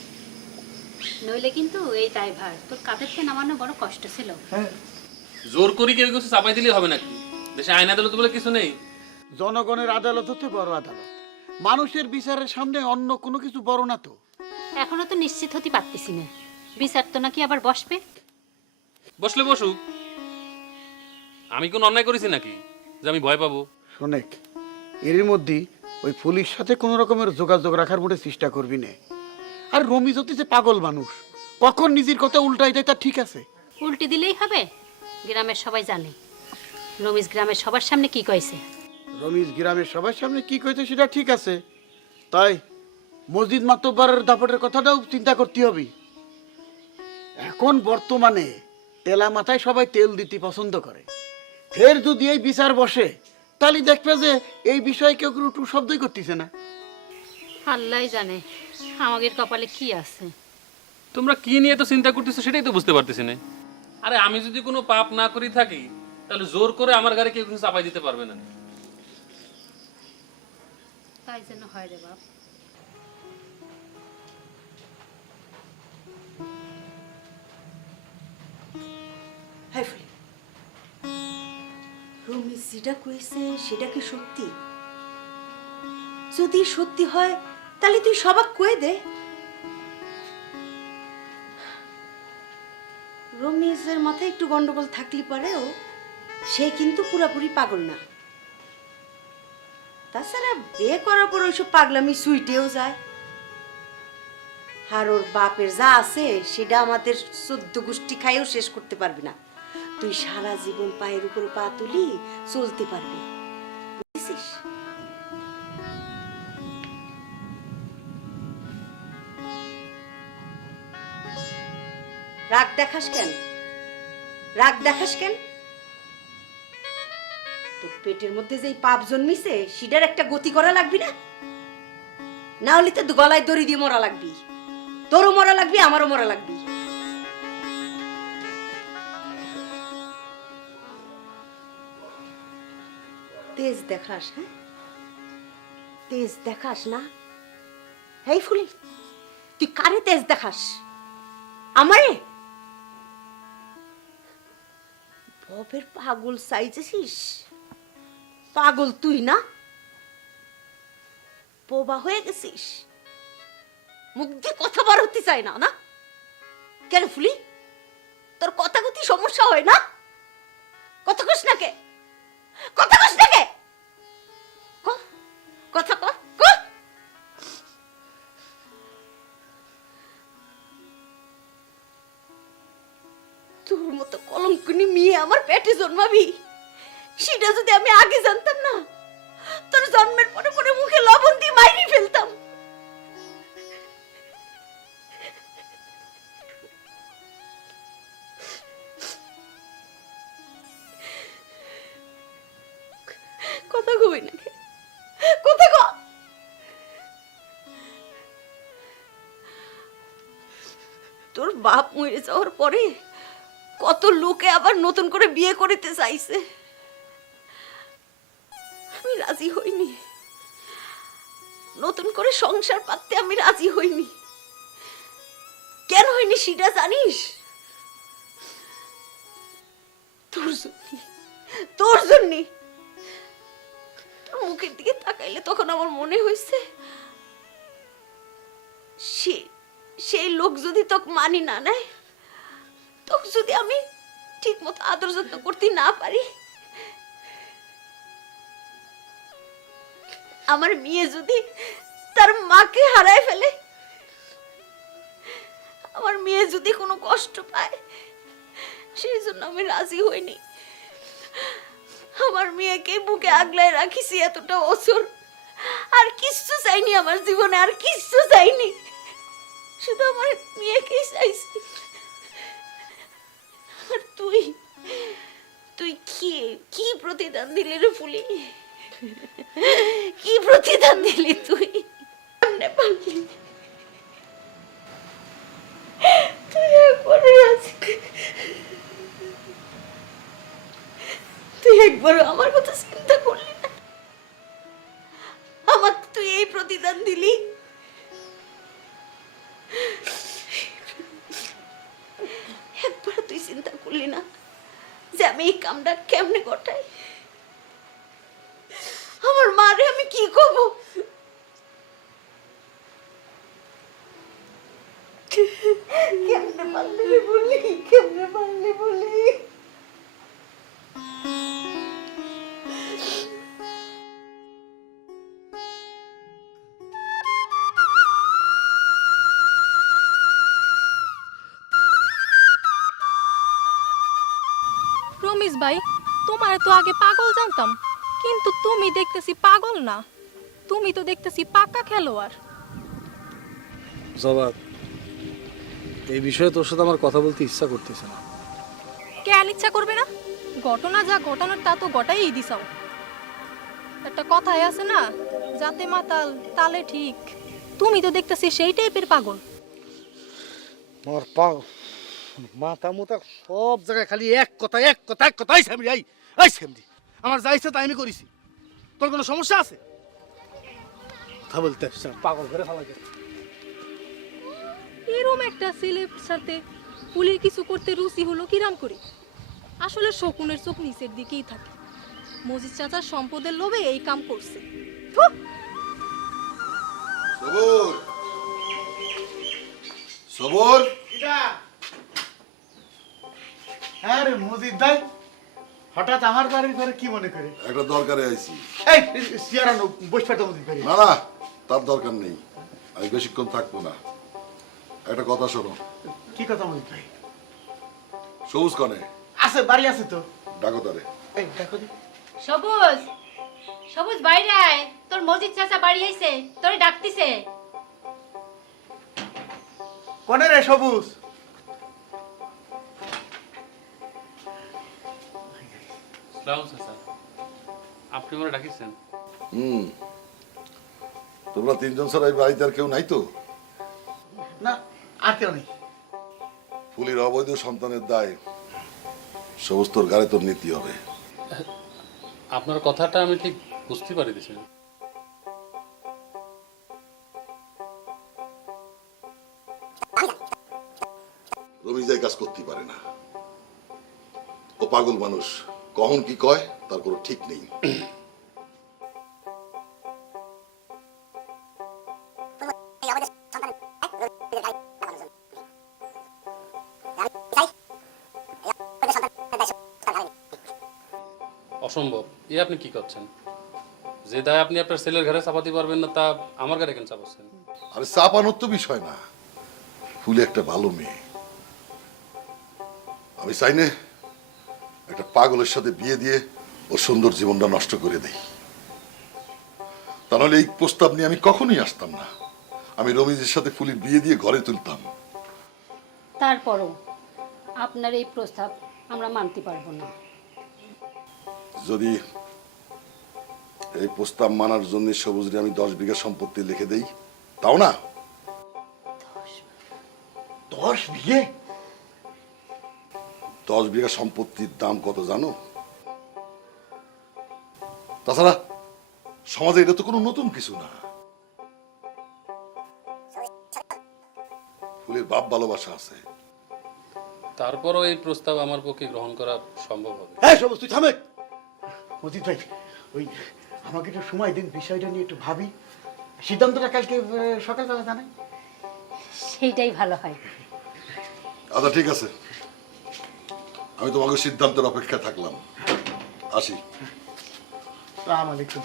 নইলে কিন্তু এই দায়ভার তোর কাঁধেতে নামানো বড় কষ্ট ছিল। জোর করি কেউ কিছু চাপাই দিলেই হবে নাকি? দেশে আইন আদালত বলে কিছু নেই। জনগণের আদালত হতে বড় আদালত, মানুষের বিচারের সামনে অন্য কোনো কিছু বড় না তো। এখনো তো নিশ্চিত হতে পারতেছি না, বিচার তো নাকি আবার বসবে। বসলে বসুক, আমি কোন অন্যায় করেছি নাকি যে আমি ভয় পাবো? শোনেক, এর মধ্যে ওই পুলিশ সাথে কোনো রকমের যোগাযোগ রাখার বলে চেষ্টা করবি না। আর রমিজ হচ্ছে পাগল মানুষ, কখন নিজের কথা উল্টাই দেয় তা ঠিক আছে। উল্টে দিলেই হবে? গ্রামের সবাই জানে রমিজ গ্রামের সবার সামনে কি কইছে। রমিজ গ্রামের সবার সামনে কি কইছে সেটা ঠিক আছে, তাই মসজিদ মাতব্বরের দাপটের কথাটাও চিন্তা করতে হবে। এখন বর্তমানে তেলা মাথায় সবাই তেল দিতে পছন্দ করে। ফের যদি এই বিচার বসে তাহলে দেখবে যে এই বিষয়ে কেউ কোনো টু শব্দই করতেছে না। আল্লাহ জানে আমাদের কপালে কি আছে। তোমরা কি নিয়ে তো চিন্তা করতেছো সেটাই তো বুঝতে পারতেছি না। আরে আমি যদি কোনো পাপ না করি থাকি তাহলে জোর করে আমার গাড়ি কেউ কিছু চাপাই দিতে পারবে না। তাই যেন হয় রে বাপ। হাই ফুলি, রমেশ যেটা কইছে সেটা কি সত্যি? যদি সত্যি হয় তাহলে তুই সবাক কয়ে দে। রমেশের মাথায় একটু গন্ডগোল থাকলে পারেও সে কিন্তু পুরাপুরি পাগল না। তাছাড়া বিয়ে করার পর ওইসব পাগলামি সুইটেও যায়। আর ওর বাপের যা আছে সেটা আমাদের 14 গোষ্ঠী খাইও শেষ করতে পারবি না। তুই সারা জীবন পায়ের উপরে পা তুলি চলতে পারবি, বুঝেছিস? রাগ দেখাস কেন? রাগ দেখাস কেন? তোর পেটের মধ্যে যে পাপ জন্মিছে সেটার একটা গতি করা লাগবি না? না হলে তো গলায় দড়ি দিয়ে মরা লাগবি। তোরও মরা লাগবি, আমারও মরা লাগবি। তেজ দেখাস? হ্যাঁ, তেজ দেখাস না? এই ফুলি, তুই কারে তেজ দেখাস? আমারে? ববের পাগল সাইজেছিস? পাগল তুই না, বোবা হয়ে গেছিস। মুখ দিয়ে কথা বার হতে চাই না না? কেন ফুলি, তোর কথা কথি সমস্যা হয় না? কথা কস না কে? কথা কস না কে? কথা ক। তোর মতো কলঙ্কিনী মেয়ে আমার পেটে জন্মাবি, সেটা যদি আমি আগে জানতাম না, তোর জন্মের পরে পরে মুখে লবণ দিয়ে মাইরি ফেলতাম। কথা কই না, কথা ক। তোর বাপ মরে যাওয়ার পরে কত লোকে আবার নতুন করে বিয়ে করিতে চাইছে, আমি রাজি হইনি। নতুন করে সংসার পাততে আমি রাজি হইনি। কেন হইনি সেটা জানিস? তোর জন্য, তোর জন্য। তোর মুখের দিকে তাকাইলে তখন আমার মনে হয়েছে সেই লোক যদি তোকে মানি না নেয়, তোকে যদি আমি ঠিক মতো আদর যত্ন করতে না পারি, আমার মেয়ে যদি তার মাকে হারায় ফেলে, আমার মেয়ে যদি কোনো কষ্ট পায়, সেই জন্য আমি রাজি হইনি। আমার মেয়েকে বুকে আগলায় রাখিছি এতটা বছর, আর কিচ্ছু চাইনি আমার জীবনে, আর কিচ্ছু চাইনি, শুধু আমার মেয়েকেই চাইছি। আর তুই তুই কি প্রতিদান দিলি রে ফুলি? কি প্রতিদান দিলি তুই? তুই একবার আমার কথা চিন্তা করলি না? আমার তুই এই প্রতিদান দিলি? একবার তুই চিন্তা করলি না যে আমি এই কামটা কেমনে ঘটাই? আমার মারে আমি কি করব? কেমনে পারলি রে বলি, কেমনে পারলি বলি? রমেশ ভাই, তোমার তো আগে পাগল জানতাম, কিন্তু তুমি দেখতেছি পাগল না, তুমি তো দেখতেছি পাক্কা খেলোয়াড়। জবাব, এই বিষয়ে তোর সাথে আমার কথা বলতে ইচ্ছা করতেছে না। কেন ইচ্ছা করবে না? ঘটনা যা ঘটনার তা তো ঘটাই দিছাও। একটা কথাই আছে না, যাতে মাতাল তালে ঠিক। তুমি তো দেখতেছি সেই টাইপের পাগল। আমার মাথা মোতা সব জায়গায় খালি এক কথাই স্যামরি। এই স্যামরি, আমার যা ইচ্ছা তাই আমি করেছি। তোর কোনো সমস্যা আছে? কথা বলতে আসছে না, পাগল করে ফেলা যায়। এরম একটা ছেলের সাথে পুলির কিছু করতে রুচি হলো কিরাম করে? আসলে শকুনের চোখ নিচের দিকেই থাকে। মজিদ চাচার সম্পদের লোভে এই কাম করছে। থু! সবর সবর হ্যাঁ রে মজিদ ভাই, হঠাৎ আমার বাড়ির ঘরে কি মনে করে? একটা দরকারে আইছি। এই সিয়ারানো বসে তো মজিদ ভাই। না না, তার দরকার নেই, আমি বেশিক্ষণ থাকবো না। একটা কথা শোনো। কি কথা মজিদ ভাই? সবুজ কনে আছে, বাড়ি আছে তো। ডাকো তারে। এই দেখো দি। সবুজ, সবুজ বাইরে আয়, তোর মজিদ চাচা বাড়ি আইছে, তোরে ডাকতিছে। কোনে রে সবুজ? আপনি আমার ডাকিছেন? তোমরা তিনজন ছাড়া এই বাড়িতে আর কেউ নাই তো? না, আর কেউ নেই। ফুলির অবৈধ সন্তানের দায় সবুজ তোর গাড়ি তোর নীতি হবে। আপনার কথাটা আমি ঠিক বুঝতে পারিতেছি না। রমিজ এই কাজ করতে পারে না, ও পাগল মানুষ, কখন কি কয় তার কোনো ঠিক নেই। অসম্ভব, এ আপনি কি করছেন? যে দায় আপনি আপনার ছেলের ঘরে চাপাতে পারবেন না, তা আমার ঘরে কেন চাপাচ্ছেন? আরে চাপানোর তো বিষয় না, ফুলে একটা ভালো মেয়ে। আমি চাই না একটা পাগলের সাথে বিয়ে দিয়ে ওর সুন্দর জীবনটা নষ্ট করে দেই। তাহলে এই প্রস্তাব নিয়ে আমি কখনোই আসতাম না। আমি রমিজের সাথে ফুলির বিয়ে দিয়ে ঘরে তুলতাম। তারপরও আপনার এই প্রস্তাব আমরা মানতে পারবো না। যদি এই প্রস্তাব মানার জন্য সবুজরে আমি 10 বিঘা সম্পত্তি লিখে দেই, তাও না? 10 বিঘে? 10 বিঘা সম্পত্তির দাম কত জানো? তাছাড়া সমাজে এটা তো কোনো নতুন কিছু না। ফুলের বাপ ভালোবাসা আছে। তারপরও এই প্রস্তাব আমার পক্ষে গ্রহণ করা সম্ভব হবে? এই সবুজ, তুই থামে। মজিদ ভাই, ওই আমাকে একটু সময় দিন, বিষয়টা নিয়ে একটু ভাবি। সিদ্ধান্তটা কালকে সকালবেলা জানাই। সেইটাই ভালো হয়। আচ্ছা ঠিক আছে, আমি তোমাকে সিদ্ধান্তের অপেক্ষায় থাকলাম। আসি। আসসালামু আলাইকুম।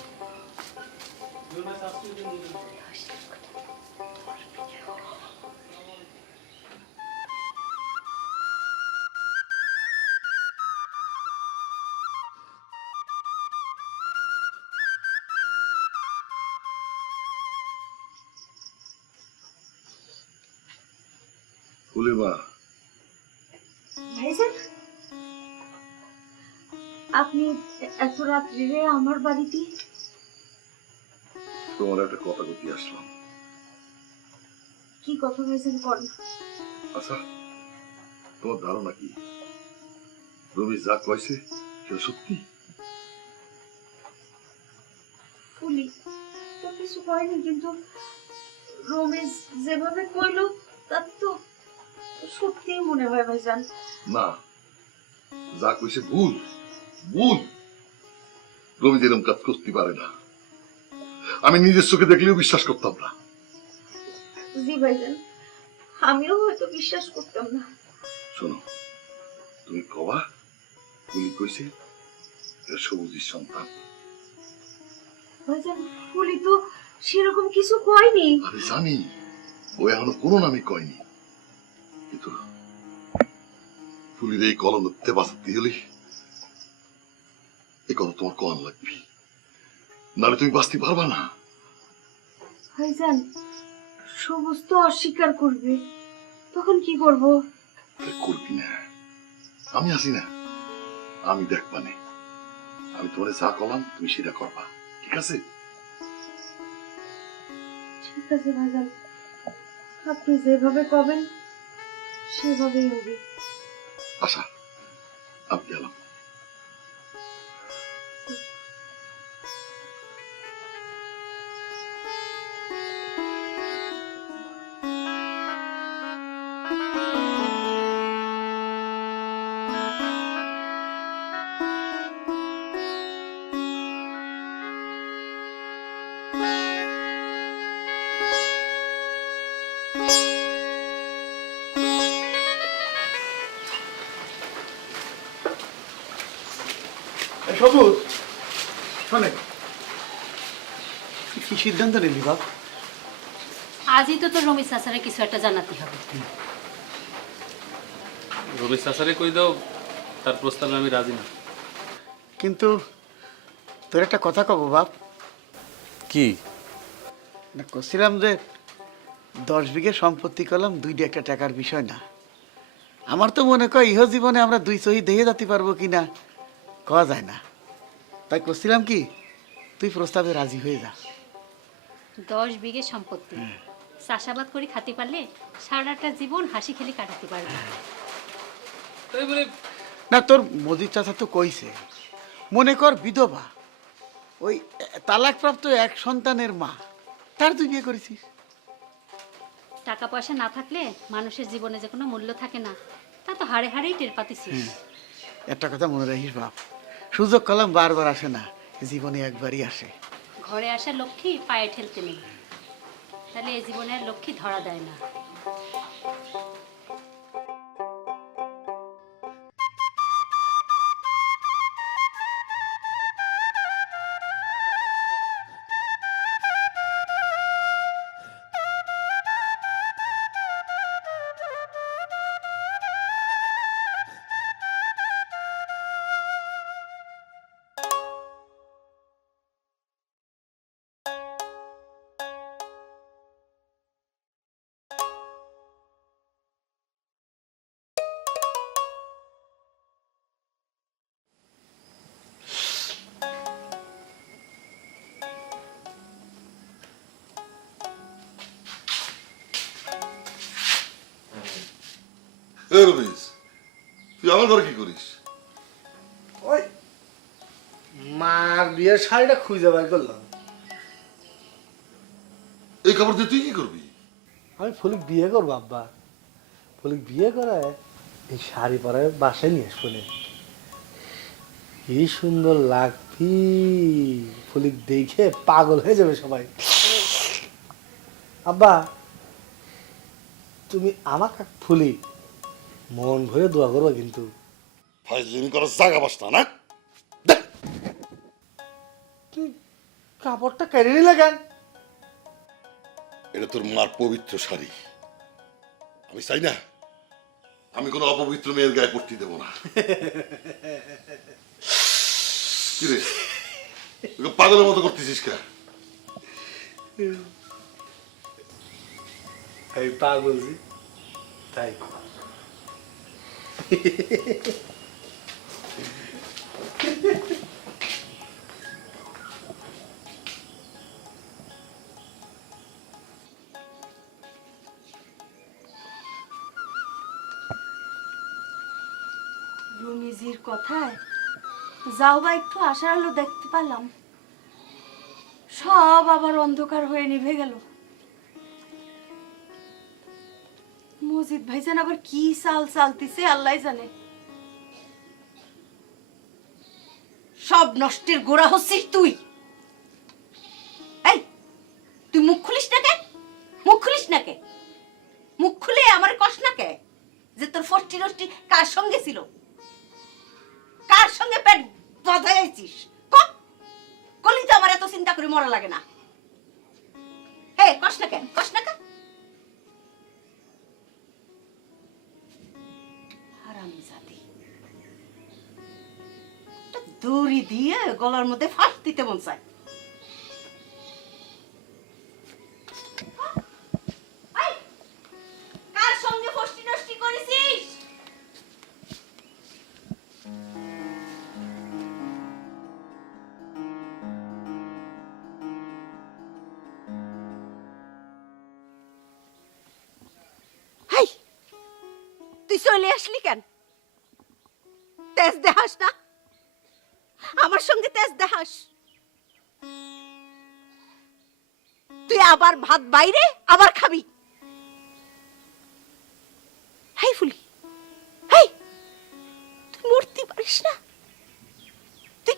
ফুলের মা, ভাইজান, আপনি এত রাত্রিরে আমার বাড়িতে? তোমার একটা কথা বলতে আসলাম। কি কথা ভাইজান কর? আচ্ছা, তোমার ধারণা কি রবি যা কয়েছে সেটা সত্যি? ফুলি তো কিছু করেনি, কিন্তু রমেশ যেভাবে কইলো তার তো সত্যিই মনে হয় ভাইজান। না, যা কইছে ভুল ভুল। রবি এরকম কাজ করতে পারে না। আমি নিজের চোখে দেখলেও বিশ্বাস করতাম না। জি ভাইজান, আমিও হয়তো বিশ্বাস করতাম না। শোনো, তুমি কবা ফুলি কইছে এরা সবুজের সন্তান। ভাইজান, ফুলি তো সেরকম কিছু কয়নি। আমি জানি ও এখনো কোনো নামই কয়নি, কিন্তু ফুলির এই কলমতে বাঁচাতে হলে এই কথা তোমার কন লাগবে, নাহলে তুমি বাঁচতে পারবা না। ভাইজান, সবুজ তো অস্বীকার করবে, তখন কি করব? আরে করবি না, আমি আছি না, আমি দেখবানে। আমি তোমার যা করলাম তুমি সেটা করবা, ঠিক আছে? ঠিক আছে ভাইজান, আপনি যেভাবে কবেন সেভাবেই হবে। আশা, আমি গেলাম। সবুজ, শোনে, কি সিদ্ধান্ত নিলি বাপ? আজই তো তোর রমিজ চাচারে কিছু একটা জানাতে হবে। রমেশ চাচারে কই দাও, তার প্রস্তাবে আমি রাজি না। কিন্তু তোর একটা কথা কব বাপ। কি? না, করছিলাম যে 10 বিঘে সম্পত্তি করলাম 2 টাকার বিষয় না। আমার তো মনে কর ইহ জীবনে আমরা 2 চহি দেখে যেতে পারবো কিনা কওয়া যায় না। তাই করছিলাম কি, তুই প্রস্তাবে রাজি হয়ে যা। 10 বিঘে সম্পত্তি চাষাবাদ করে খাতে পারলে সারাটা জীবন হাসি খেলে কাটাতে পারবে। তাই বলে না, তোর মজিদ চাচা তো কইছে, মনে কর বিধবা, ওই তালাকপ্রাপ্ত এক সন্তানের মা, তার 2 বিয়ে করেছিস। টাকা পয়সা না থাকলে মানুষের জীবনে যে কোনো মূল্য থাকে না, তা তো হাড়ে হাড়েই টের পাতিছিস। একটা কথা মনে রাখিস বাপ, সুযোগ কলম বারবার আসে না, জীবনে একবারই আসে। ঘরে আসা লক্ষ্মী পায়ে ঠেলতে নেই, তাহলে এই জীবনের লক্ষ্মী ধরা দেয় না। এ রমেশ, তুই আমার ঘরে কি করিস? ওই মার বিয়ের শাড়িটা খুঁজে বের করলাম। এই কাপড় দিয়ে তুই কি করবি? আমি ফলিক বিয়ে করবো আব্বা। ফলিক বিয়ে করে এই শাড়ি পরে বাসায় নিয়ে আসবো। এই সুন্দর লাগবি, ফলিক দেখে পাগল হয়ে যাবে সবাই। আব্বা, তুমি আমাকে ফুলি মন ভরে দোয়া করবা কিন্তু। ফাইজলিমি করার জায়গা বাস না, তুই কাপড়টা কেড়ে নিলে কেন? এটা তোর মার পবিত্র শাড়ি, আমি চাই না আমি কোনো অপবিত্র মেয়ের গায়ে পড়তে দেবো না। কিরে, তোকে পাগলের মতো করতেছিস কে? আমি পাগল জি, তাই। রুমিজির কথায় যাও বা একটু আশার আলো দেখতে পেলাম, সব আবার অন্ধকার হয়ে নিভে গেল। মজিদ ভাইজান আবার কি চাল চালতিছে আল্লাহ জানে। সব নষ্টের গোড়া হচ্ছিস তুই। এই, তুই মুখ খুলিস না কে? মুখ খুলিস না কে? মুখ খুলে আমার কষ্ট না কে? যে তোর ফষ্টি নষ্টি কার সঙ্গে ছিল, কার সঙ্গে পেট বাঁধাইছিস? কলি তো আমার এত চিন্তা করে মরা লাগে না। হে, কষ্ট না কে? কষ্ট না কে? হারামজাদি, দড়ি দিয়ে গলার মধ্যে ফাঁস দিতে মন চায়। কার সঙ্গে ফষ্টি চলে আসলি কেন? তেজ দেখাস না? আমার সঙ্গে তেজ দেখাস? তুই আবার ভাত বাইরে আবার খাবি? হেই ফুলি, হেই, তুই মরতে পারিস না? তুই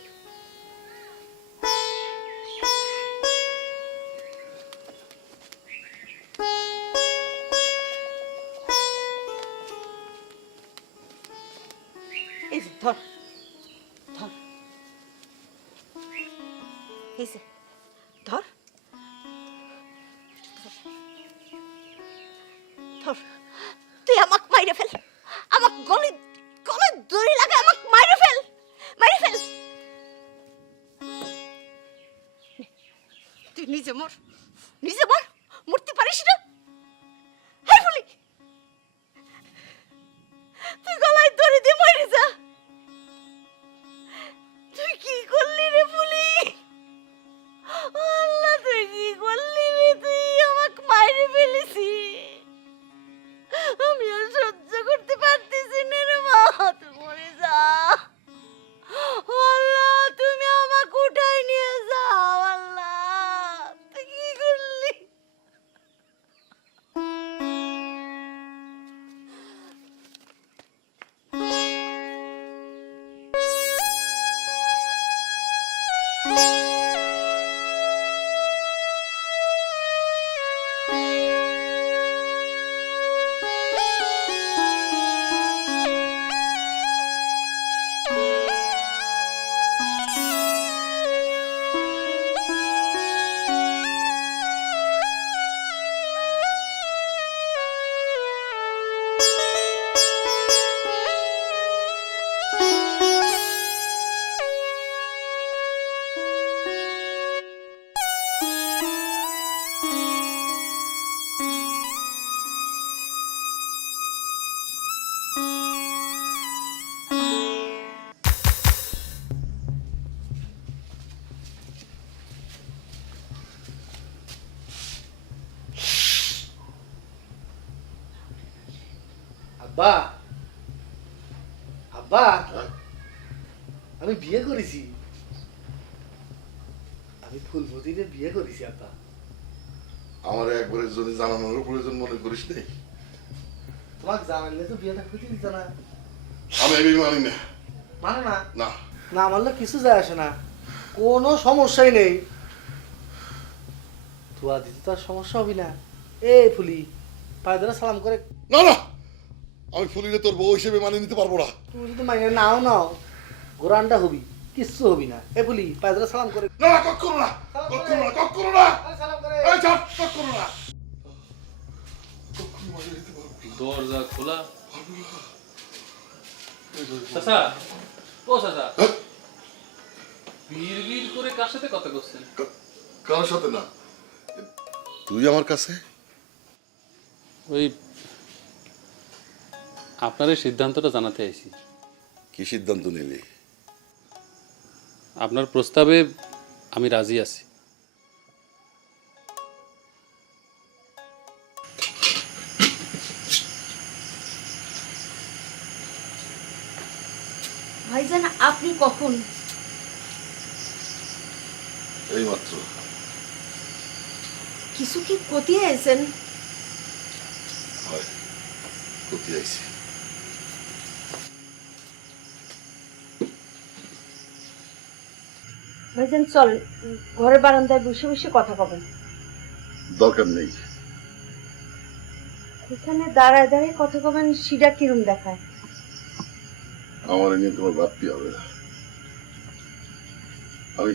এই যে ধর, ধর, এই যে ধর, ধর, তুই আমাকে মাইরে ফেল, আমাকে গলে গলে দড়ি লাগা, আমাকে মাইরে ফেল, মাইরে ফেল। তুই নিজে মর, নিজে মর, মরতে পারিস না? হ্যাঁ ফুলি, তুই গলায় দড়ি দিয়ে মরে যা। তুই কি করলি রে ফুলি? আল্লাহ, তুই কি করলি রে? তুই আমাকে মাইরে ফেলেছি। আমি আর সহ্য করতে পারতেছি না রে মা, তুই মরে যা। আল্লাহ, তুমি আমাকে উঠাই নিয়ে যাও। আল্লাহ, তুই কি করলি? আব্বা, আব্বা, আমি বিয়ে করেছি। আমি ফুলমতিরে বিয়ে করেছি আব্বা। আমার একবারের জন্য জানানোর প্রয়োজন মনে করিস নেই? তোমাকে জানালে তো বিয়েটা খুঁজে দিত না। আমি এই বিয়ে মানি না। মানো না? না। না মানলে কিছু যায় আসে না, কোনো সমস্যাই নেই। তুয়া দিতে তো আর সমস্যা হবি না। এই ফুলি, পায়ে ধরে সালাম করে। না না, আমি ফুলিরে তোর বউ হিসেবে মানিয়ে নিতে পারবো না। তুমি যদি মাইনে নাও নাও, গোরান্ডা হবি, কিচ্ছু হবি না। এ ফুলি, পায়ে ধরে সালাম করে। না না, কখনো না, কখনো না, কখনো না। সালাম করে। এই চল, কখনো না। কখনো মানিয়ে নিতে পারবো না। দরজা খোলা। পারবো না। চাচা, ও চাচা, বীর বীর করে কার সাথে কথা করছেন? কারোর সাথে না, তুই আমার কাছে। ওই আপনার এই সিদ্ধান্তটা জানাতে আইছি। কি সিদ্ধান্ত নিলি? আপনার প্রস্তাবে আমি রাজি আছি। ভাইজান, আপনি কখন? এই মাত্র। কিছু কি কতিয়ে আছেন? হয়, কোথায় আইছি? ভাইজান চল, ঘরের বারান্দায় বসে বসে কথা কবেন। দরকার নেই। এখানে দাঁড়ায় দাঁড়ায় কথা কবেন, সেটা কিরম দেখায়? আমার নিয়ে তোমার ভাবতে হবে না। আমি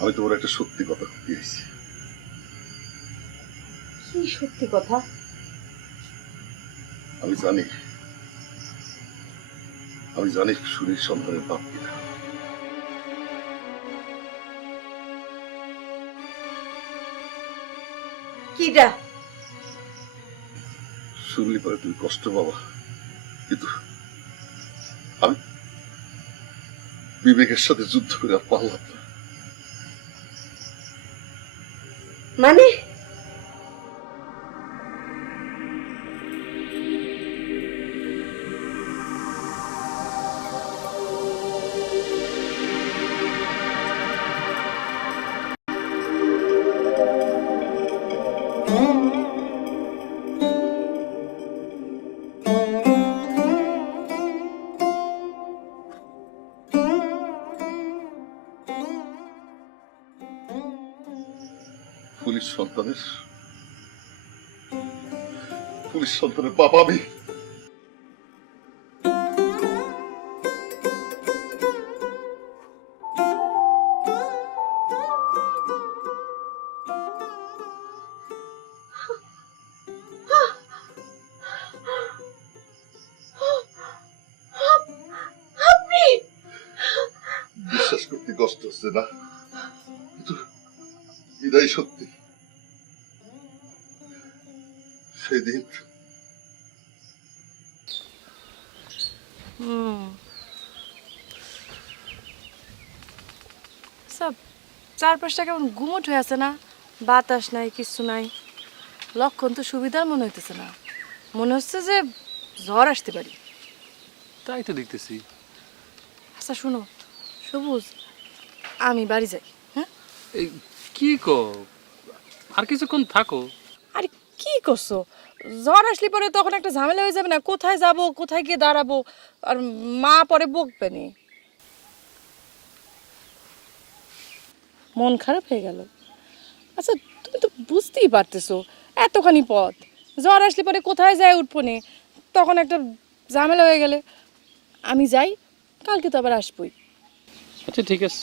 আমি তোমার একটা সত্যি কথা দিয়েছি। কি সত্যি কথা? আমি জানি সুনীল সন্ধানের বাপ কিনা। কিডা? শুনলে পরে তুমি কষ্ট পাবা, কিন্তু আমি বিবেকের সাথে যুদ্ধ করে আর পারলাম না। মানে পুলিশ সন্তানের বাবা আমি। বিশ্বাস করতে কষ্ট হচ্ছে না, কিন্তু এটাই সত্যি। সেদিন সব চারপাশটা কেমন গুমট হয়ে আছে না, বাতাস নাই, কিছু নাই। লক্ষণ তো সুবিধার মনে হইতেছে না, মনে হচ্ছে যে ঝড় আসতে পারি। তাই তো দেখতেছি। আচ্ছা শুনো সবুজ, আমি বাড়ি যাই। হ্যাঁ এই কি কো, আর কিছুক্ষণ থাকো। আরে কি করছো, ঝড় আসলে পরে তখন একটা ঝামেলা হয়ে যাবে না? কোথায় যাব, কোথায় গিয়ে দাঁড়াবো, আর মা পরে বকবে নি। মন খারাপ হয়ে গেল। আচ্ছা তুমি তো বুঝতেই পারতেছো এতখানি পথ, ঝড় আসলে পরে কোথায় যায় উঠবো নে, তখন একটা ঝামেলা হয়ে গেলে। আমি যাই, কালকে তো আবার আসবোই। আচ্ছা ঠিক আছে।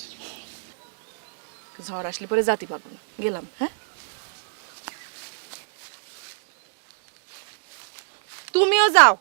ঝড় আসলে পরে জাতি পাবো না, গেলাম। হ্যাঁ তুমিও যাও।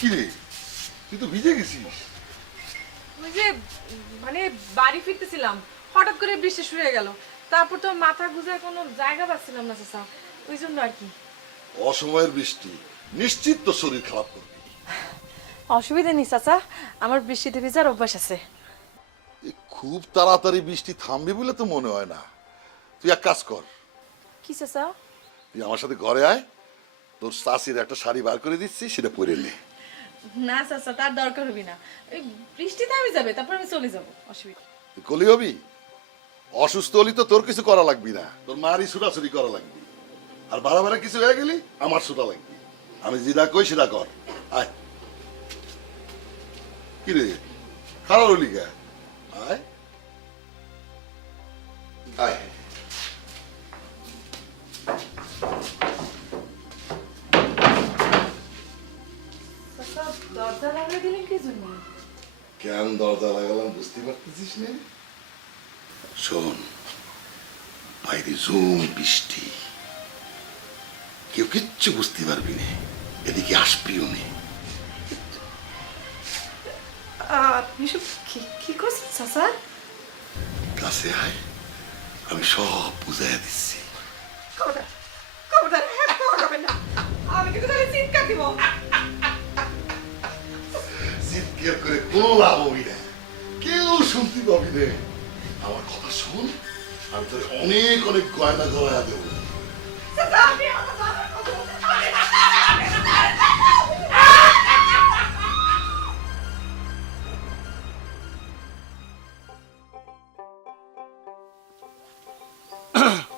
কি রে, তুই তো ভিজে গেছিস। ওই যে মানে বাড়ি ফিরতেছিলাম, হঠাৎ করে বৃষ্টি শুরু হয়ে গেল, তারপর তো মাথা গুঁজার কোনো জায়গা পাচ্ছিলাম না চাচা, ওই জন্য আর কি। অসময়ের বৃষ্টি নিশ্চিত তো শরীর খারাপ করবে। অসুবিধা নেই চাচা, আমার বৃষ্টিতে ভিজার অভ্যাস আছে। খুব তাড়াতাড়ি বৃষ্টি থামবে বলে তো মনে হয় না। তুই এক কাজ কর, কি চাচা? তুই আমার সাথে ঘরে আয়, তোর শাশির একটা শাড়ি বার করে দিচ্ছি, সেটা পরে নে। না চাচা, তার দরকার হবে না, ওই বৃষ্টিতে আমি যাবে, তারপর আমি চলে যাবো, অসুবিধা। তুই কলি হবি, অসুস্থ হলি তো তোর কিছু করা লাগবি না, তোর মারই ছুটাছুটি করা লাগবি। আর বাড়া কিছু হয়ে গেলি আমার ছুটা লাগবি। আমি যেটা কই সেটা কর। আয়, কি রে খারাপ হলি গা? আয় আয়। দরজা লাগিয়ে দিলেন কি জন্য? কেন দরজা লাগালাম বুঝতে পারতেছিস না? শোন, বাইরে জোর বৃষ্টি, কেউ কিচ্ছু বুঝতে পারবি না, এদিকে আসবিও না। আপনি সব কি করছেন চাচা? কাছে আয়, আমি সব বুঝাইয়া দিচ্ছি। আমি কিন্তু তাহলে চিৎকার দিব। চিৎকার করে কোনো লাভ হবি না, কেউ শুনতে পাবি না। আমার কথা শোন, আমি তোর অনেক অনেক গয়না গড়াইয়া দেবো।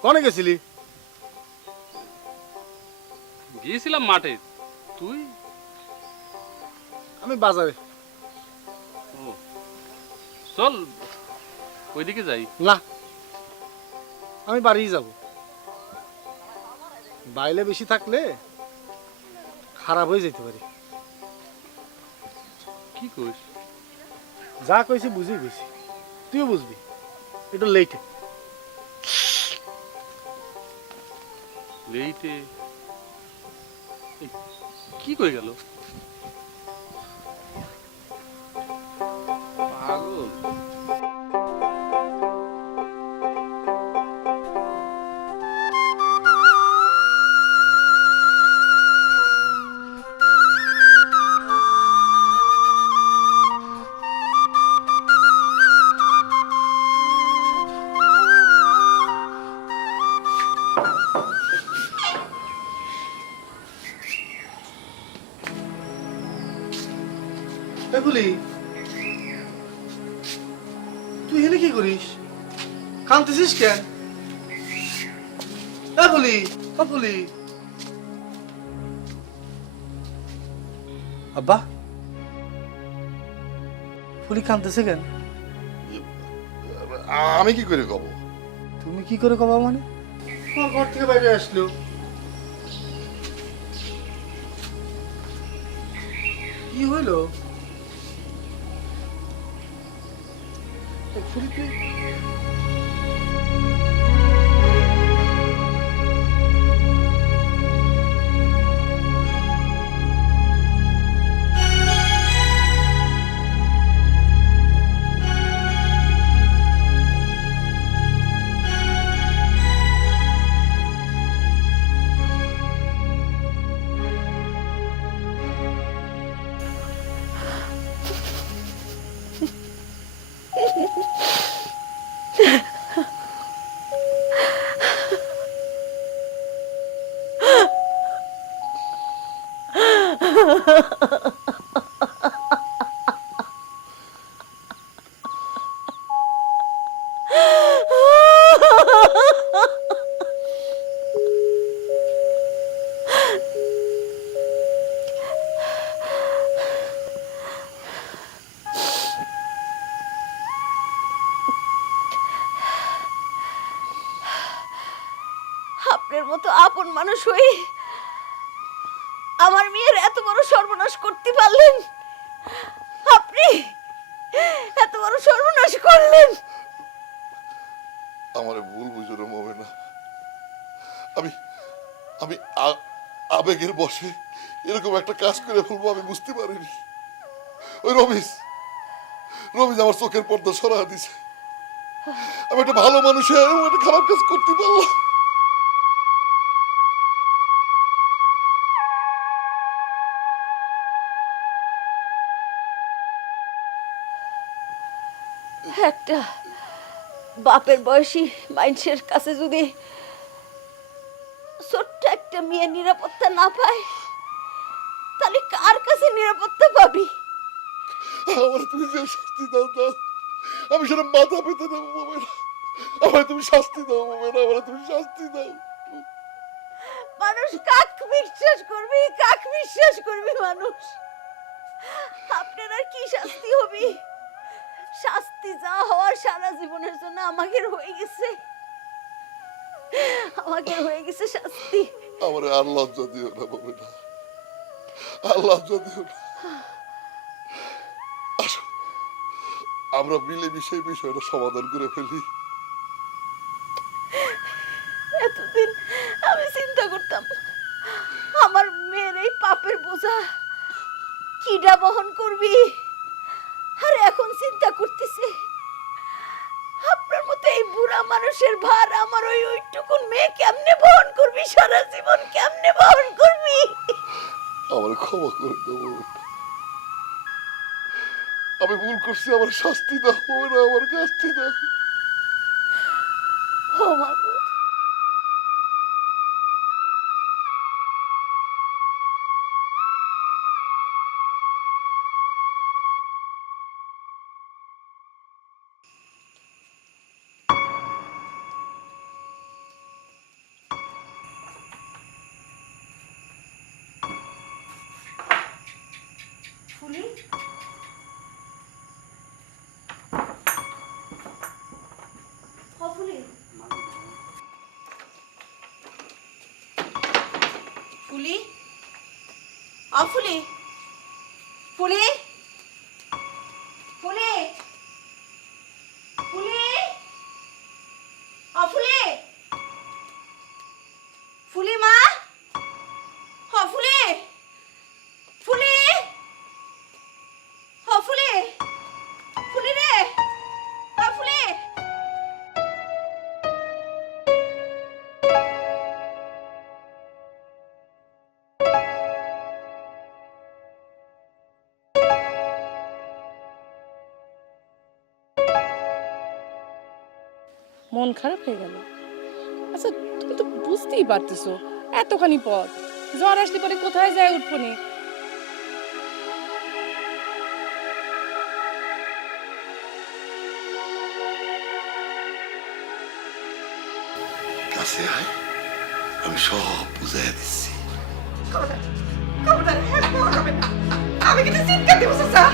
কনে গেছিলি? গিয়েছিলাম মাঠে। তুই? আমি বাজারে। ও চল ওইদিকে যাই। না, আমি বাড়িই যাব। বাইরে বেশি থাকলে খারাপ হয়ে যেতে পারে। কি কইস? যা কইছি বুঝি বেশি, তুইও বুঝবি। একটু লেটে। লেইটে কি কই গেল পাগল? এগুলি তুই এনে কি করিস? কাঁদতেছিস কেন? বলি বলি আব্বা, ফুলি কাঁদতেছে কেন? আমি কি করে কব? তুমি কি করে কবা মানে? তোমার ঘর থেকে বাইরে আসলো। কি হইলো? ফুলি তুই আপনার মতো আপন মানুষ হয়ে আমার মেয়ের এত বড় সর্বনাশ করতে পারলেন? আপনি এত বড় সর্বনাশ করলেন? আমার ভুল বুঝো না মোমেনা। আমি আমি আবেগের বশে এরকম একটা কাজ করে ফেলবো আমি বুঝতে পারিনি। ওই রমেশ আমার চোখের পর্দা সরা দিছে। আমি একটা ভালো মানুষ হয়ে একটা খারাপ কাজ করতে পারলাম। একটা বাপের বয়সী মানুষের কাছে যদি ছোট্ট একটা মেয়ে নিরাপত্তা না পায়, তাহলে কার কাছে নিরাপত্তা পাবি? আমার তুমি যে শাস্তি দাও দাও, আমি সেটা মাথা পেতে দেবো মোমেনা। আমার তুমি শাস্তি দাও মোমেনা, আমার তুমি শাস্তি দাও। মানুষ কাক বিশ্বাস করবি, কাক বিশ্বাস করবি মানুষ? আপনার আর কি শাস্তি হবে? শাস্তি যা হওয়ার সারা জীবনের জন্য আমাদের হয়ে গেছে, আমাদের হয়ে গেছে শাস্তি। আমার আর লজ্জা দিও না মোমেনা, আর লজ্জা দিও না। আসো আমরা মিলেমিশে এই বিষয়টা সমাধান করে ফেলি। এতদিন আমি চিন্তা করতাম আমার মেয়ের এই পাপের বোঝা কিডা বহন করবি, আর এখন চিন্তা করতেছি আপনার মতো এই বুড়া মানুষের ভার আমার ওইটুকুন মেয়ে কেমনে বহন করবি? সারা জীবন কেমনে বহন করবি? আমার ক্ষমা করে দেবো, আমি ভুল করছি, আমার শাস্তি দাও মোমেনা, আমার শাস্তি দাও। ও মাগো, ফুলি ফুলি ফুলি ফুলি ফুলি ফুলি ফুলি মা ফুলি ফুলি ফুলি ফুলি রে ফুলি মন খারাপ হয়ে গেল। আচ্ছা তুমি তো বুঝতেই পারতেছো এতখানি পথ, জ্বর আসলে পরে কোথায় যায় উঠবো নি। কাছে আয়, আমি সব বুঝাই দিচ্ছি। আমি কিন্তু চিৎকার দেবো চাচা।